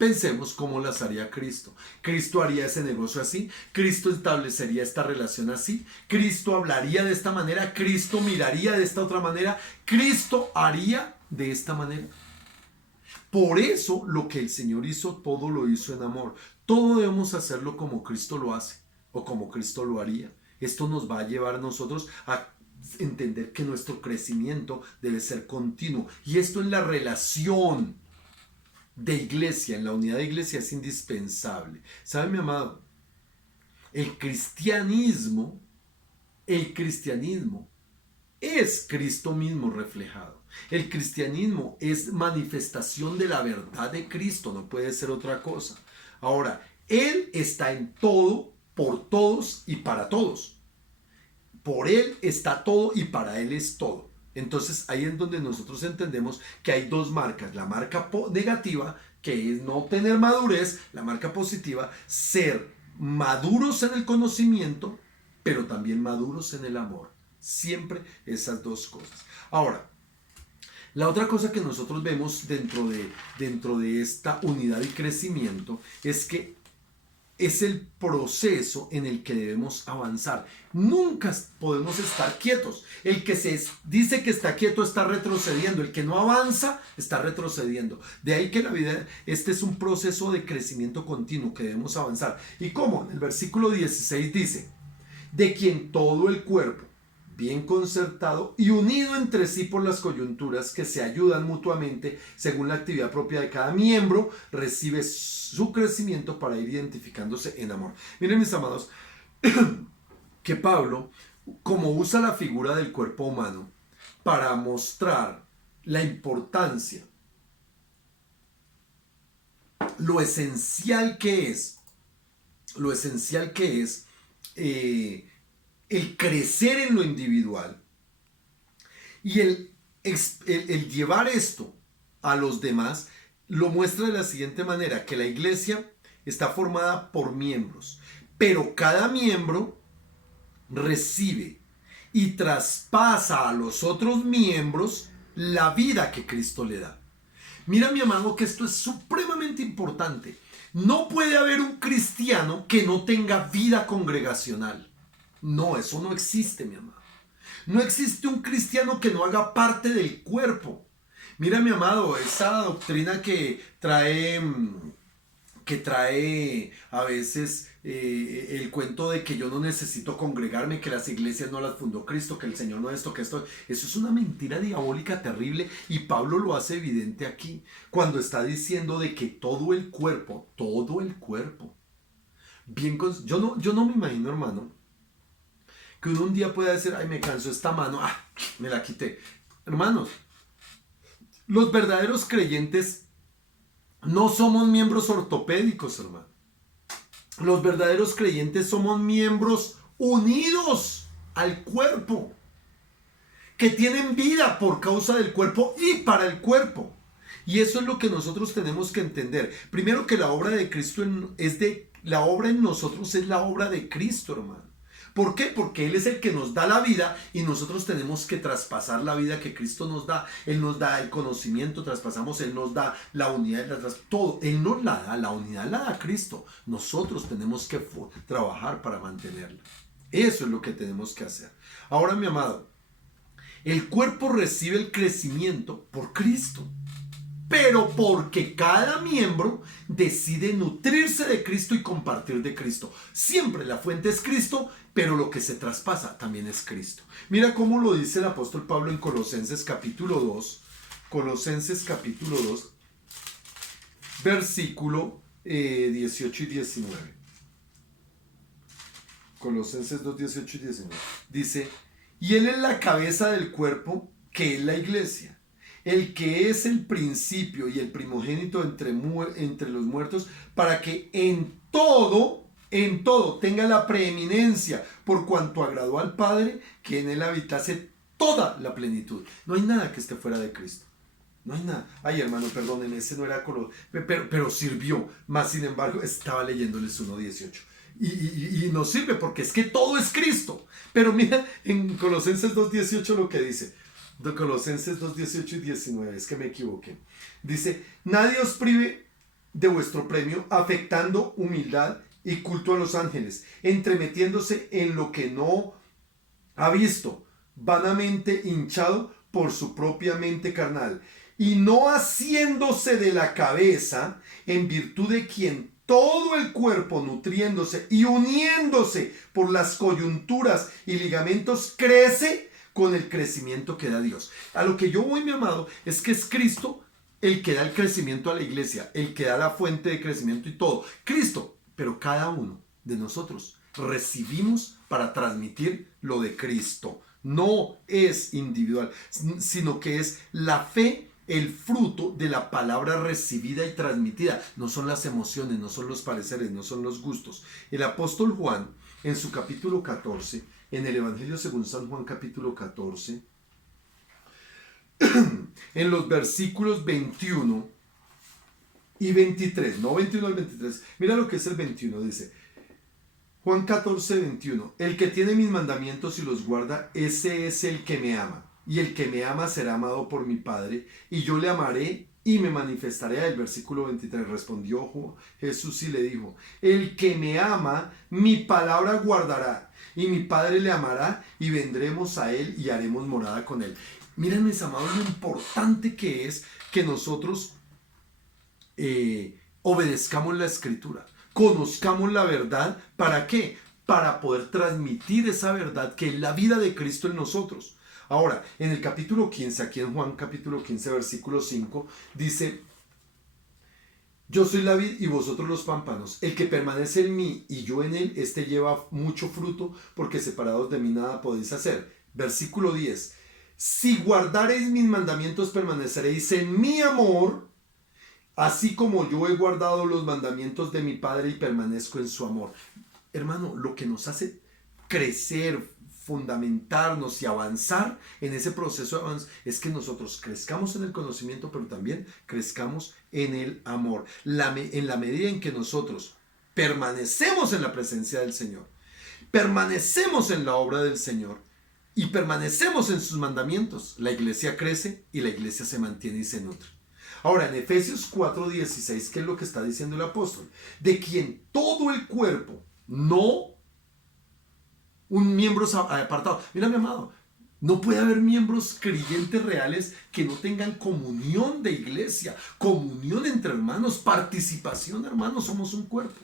Pensemos cómo las haría Cristo. Cristo haría ese negocio así. Cristo establecería esta relación así. Cristo hablaría de esta manera. Cristo miraría de esta otra manera. Cristo haría de esta manera. Por eso lo que el Señor hizo, todo lo hizo en amor. Todo debemos hacerlo como Cristo lo hace o como Cristo lo haría. Esto nos va a llevar a nosotros a entender que nuestro crecimiento debe ser continuo. Y esto en la relación de iglesia, en la unidad de iglesia es indispensable. ¿Sabe, mi amado? El cristianismo es Cristo mismo reflejado. El cristianismo es manifestación de la verdad de Cristo, no puede ser otra cosa. Ahora, Él está en todo, por todos y para todos. Por Él está todo y para Él es todo. Entonces ahí es donde nosotros entendemos que hay dos marcas. La marca negativa, que es no tener madurez. La marca positiva, ser maduros en el conocimiento, pero también maduros en el amor. Siempre esas dos cosas. Ahora, la otra cosa que nosotros vemos dentro de esta unidad y crecimiento es que es el proceso en el que debemos avanzar. Nunca podemos estar quietos. El que se dice que está quieto está retrocediendo. El que no avanza está retrocediendo. De ahí que la vida, este es un proceso de crecimiento continuo que debemos avanzar. ¿Y cómo? El versículo 16 dice, de quien todo el cuerpo, bien concertado y unido entre sí por las coyunturas que se ayudan mutuamente según la actividad propia de cada miembro, recibe su crecimiento para ir identificándose en amor. Miren, mis amados, que Pablo, como usa la figura del cuerpo humano para mostrar la importancia, lo esencial que es el crecer en lo individual y el llevar esto a los demás, lo muestra de la siguiente manera, que la iglesia está formada por miembros, pero cada miembro recibe y traspasa a los otros miembros la vida que Cristo le da. Mira, mi amado, que esto es supremamente importante. No puede haber un cristiano que no tenga vida congregacional. No, eso no existe, mi amado. No existe un cristiano que no haga parte del cuerpo. Mira, mi amado, esa doctrina que trae a veces el cuento de que yo no necesito congregarme, que las iglesias no las fundó Cristo, que el Señor no esto, que esto, eso es una mentira diabólica terrible, y Pablo lo hace evidente aquí, cuando está diciendo de que todo el cuerpo, bien, yo no me imagino, hermano, que uno un día pueda decir, ay, me cansó esta mano, me la quité. Hermanos, los verdaderos creyentes no somos miembros ortopédicos, hermano. Los verdaderos creyentes somos miembros unidos al cuerpo, que tienen vida por causa del cuerpo y para el cuerpo. Y eso es lo que nosotros tenemos que entender. Primero, que la obra de Cristo la obra en nosotros es la obra de Cristo, hermano. ¿Por qué? Porque Él es el que nos da la vida y nosotros tenemos que traspasar la vida que Cristo nos da. Él nos da el conocimiento, traspasamos, Él nos da la unidad, todo. Él nos la da, la unidad la da Cristo. Nosotros tenemos que trabajar para mantenerla. Eso es lo que tenemos que hacer. Ahora, mi amado, el cuerpo recibe el crecimiento por Cristo, pero porque cada miembro decide nutrirse de Cristo y compartir de Cristo. Siempre la fuente es Cristo, pero lo que se traspasa también es Cristo. Mira cómo lo dice el apóstol Pablo en Colosenses capítulo 2, versículo 18 y 19. Colosenses 2, 18 y 19. Dice, y Él es la cabeza del cuerpo, que es la iglesia, el que es el principio y el primogénito entre los muertos, para que en todo tenga la preeminencia, por cuanto agradó al Padre, que en Él habitase toda la plenitud. No hay nada que esté fuera de Cristo. No hay nada. Ay, hermano, perdónenme, ese no era pero sirvió. Más sin embargo, estaba leyéndoles 1.18. Y nos sirve porque es que todo es Cristo. Pero mira en Colosenses 2.18 lo que dice. Colosenses 2.18 y 19, es que me equivoqué. Dice, nadie os prive de vuestro premio, afectando humildad y culto a los ángeles, entremetiéndose en lo que no ha visto, vanamente hinchado por su propia mente carnal, y no haciéndose de la cabeza, en virtud de quien todo el cuerpo, nutriéndose y uniéndose por las coyunturas y ligamentos, crece con el crecimiento que da Dios. A lo que yo voy, mi amado, es que es Cristo el que da el crecimiento a la iglesia, el que da la fuente de crecimiento y todo. Cristo, pero cada uno de nosotros recibimos para transmitir lo de Cristo. No es individual, sino que es la fe, el fruto de la palabra recibida y transmitida. No son las emociones, no son los pareceres, no son los gustos. El apóstol Juan, en su capítulo 14, en el Evangelio según San Juan capítulo 14, en los versículos 21 y 23, no 21 al 23, mira lo que es el 21, dice Juan 14, 21, el que tiene mis mandamientos y los guarda, ese es el que me ama, y el que me ama será amado por mi Padre, y yo le amaré y me manifestaré. El versículo 23, respondió Jesús y le dijo, el que me ama, mi palabra guardará, y mi Padre le amará, y vendremos a él y haremos morada con él. Miren, mis amados, lo importante que es que nosotros obedezcamos la Escritura, conozcamos la verdad. ¿Para qué? Para poder transmitir esa verdad que es la vida de Cristo en nosotros. Ahora, en el capítulo 15, aquí en Juan capítulo 15, versículo 5, dice, yo soy la vid y vosotros los pámpanos. El que permanece en mí y yo en él, este lleva mucho fruto, porque separados de mí nada podéis hacer. Versículo 10, si guardareis mis mandamientos, permaneceréis en mi amor, así como yo he guardado los mandamientos de mi Padre y permanezco en su amor. Hermano, lo que nos hace crecer, fundamentarnos y avanzar en ese proceso de avance es que nosotros crezcamos en el conocimiento, pero también crezcamos en el amor. En la medida en que nosotros permanecemos en la presencia del Señor, permanecemos en la obra del Señor y permanecemos en sus mandamientos, la iglesia crece y la iglesia se mantiene y se nutre. Ahora, en Efesios 4:16, ¿qué es lo que está diciendo el apóstol? De quien todo el cuerpo, no un miembro apartado. Mira, mi amado, no puede haber miembros creyentes reales que no tengan comunión de iglesia, comunión entre hermanos, participación, hermanos, somos un cuerpo.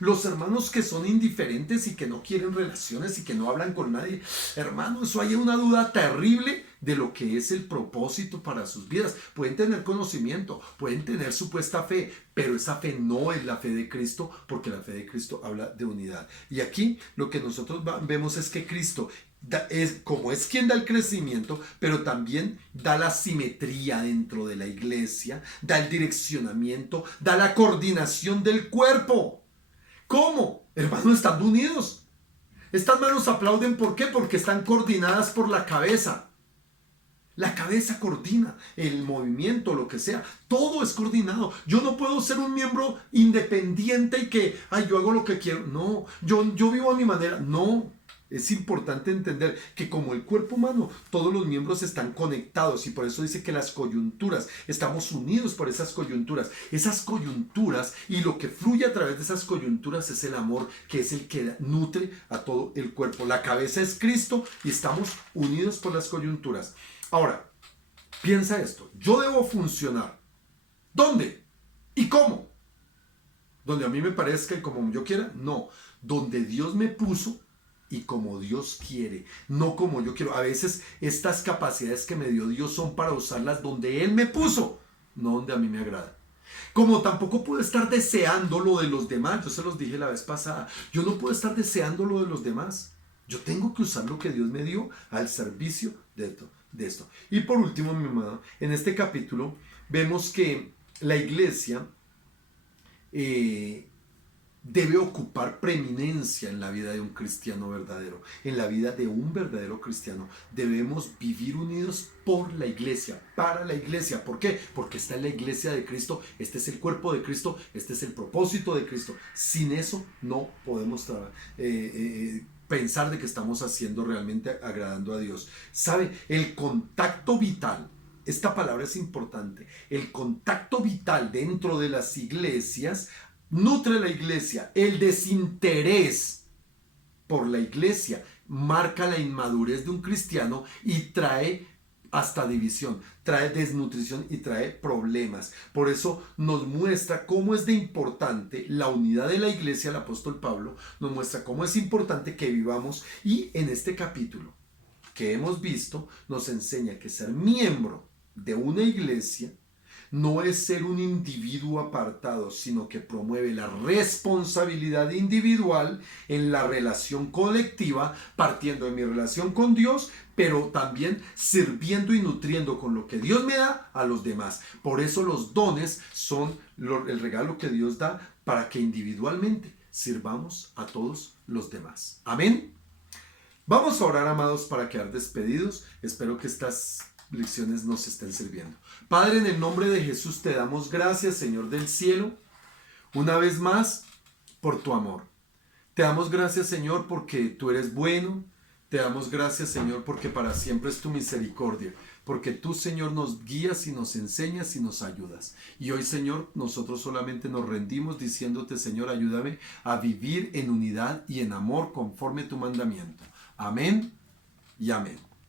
Los hermanos que son indiferentes y que no quieren relaciones y que no hablan con nadie, hermano, eso hay una duda terrible de lo que es el propósito para sus vidas. Pueden tener conocimiento, pueden tener supuesta fe, pero esa fe no es la fe de Cristo, porque la fe de Cristo habla de unidad. Y aquí lo que nosotros vemos es que Cristo como es quien da el crecimiento, pero también da la simetría dentro de la iglesia, da el direccionamiento, da la coordinación del cuerpo. ¿Cómo? Hermanos, estando unidos. Estas manos aplauden, ¿por qué? Porque están coordinadas por la cabeza. La cabeza coordina el movimiento, lo que sea. Todo es coordinado. Yo no puedo ser un miembro independiente y que, yo hago lo que quiero. No, yo vivo a mi manera. No. Es importante entender que como el cuerpo humano, todos los miembros están conectados y por eso dice que las coyunturas, estamos unidos por esas coyunturas. Esas coyunturas y lo que fluye a través de esas coyunturas es el amor, que es el que nutre a todo el cuerpo. La cabeza es Cristo y estamos unidos por las coyunturas. Ahora, piensa esto, yo debo funcionar. ¿Dónde? ¿Y cómo? ¿Donde a mí me parezca y como yo quiera? No, donde Dios me puso y como Dios quiere, no como yo quiero. A veces estas capacidades que me dio Dios son para usarlas donde Él me puso, no donde a mí me agrada. Como tampoco puedo estar deseando lo de los demás. Yo se los dije la vez pasada, yo no puedo estar deseando lo de los demás. Yo tengo que usar lo que Dios me dio al servicio de esto. Y por último, mi amado, en este capítulo vemos que la iglesia debe ocupar preeminencia en la vida de un cristiano verdadero, en la vida de un verdadero cristiano. Debemos vivir unidos por la iglesia, para la iglesia. ¿Por qué? Porque esta es la iglesia de Cristo, este es el cuerpo de Cristo, este es el propósito de Cristo. Sin eso no podemos pensar de que estamos haciendo realmente agradando a Dios. ¿Sabe? El contacto vital esta palabra es importante, el contacto vital dentro de las iglesias nutre a la iglesia. El desinterés por la iglesia marca la inmadurez de un cristiano y trae hasta división, trae desnutrición y trae problemas. Por eso nos muestra cómo es de importante la unidad de la iglesia. El apóstol Pablo nos muestra cómo es importante que vivamos, y en este capítulo que hemos visto nos enseña que ser miembro de una iglesia no es ser un individuo apartado, sino que promueve la responsabilidad individual en la relación colectiva, partiendo de mi relación con Dios, pero también sirviendo y nutriendo con lo que Dios me da a los demás. Por eso los dones son el regalo que Dios da para que individualmente sirvamos a todos los demás. Amén. Vamos a orar, amados, para quedar despedidos. Espero que estas lecciones nos estén sirviendo. Padre, en el nombre de Jesús te damos gracias, Señor del cielo, una vez más por tu amor. Te damos gracias, Señor, porque tú eres bueno. Te damos gracias, Señor, porque para siempre es tu misericordia, porque tú, Señor, nos guías y nos enseñas y nos ayudas. Y hoy, Señor, nosotros solamente nos rendimos diciéndote, Señor, ayúdame a vivir en unidad y en amor conforme tu mandamiento. Amén y amén.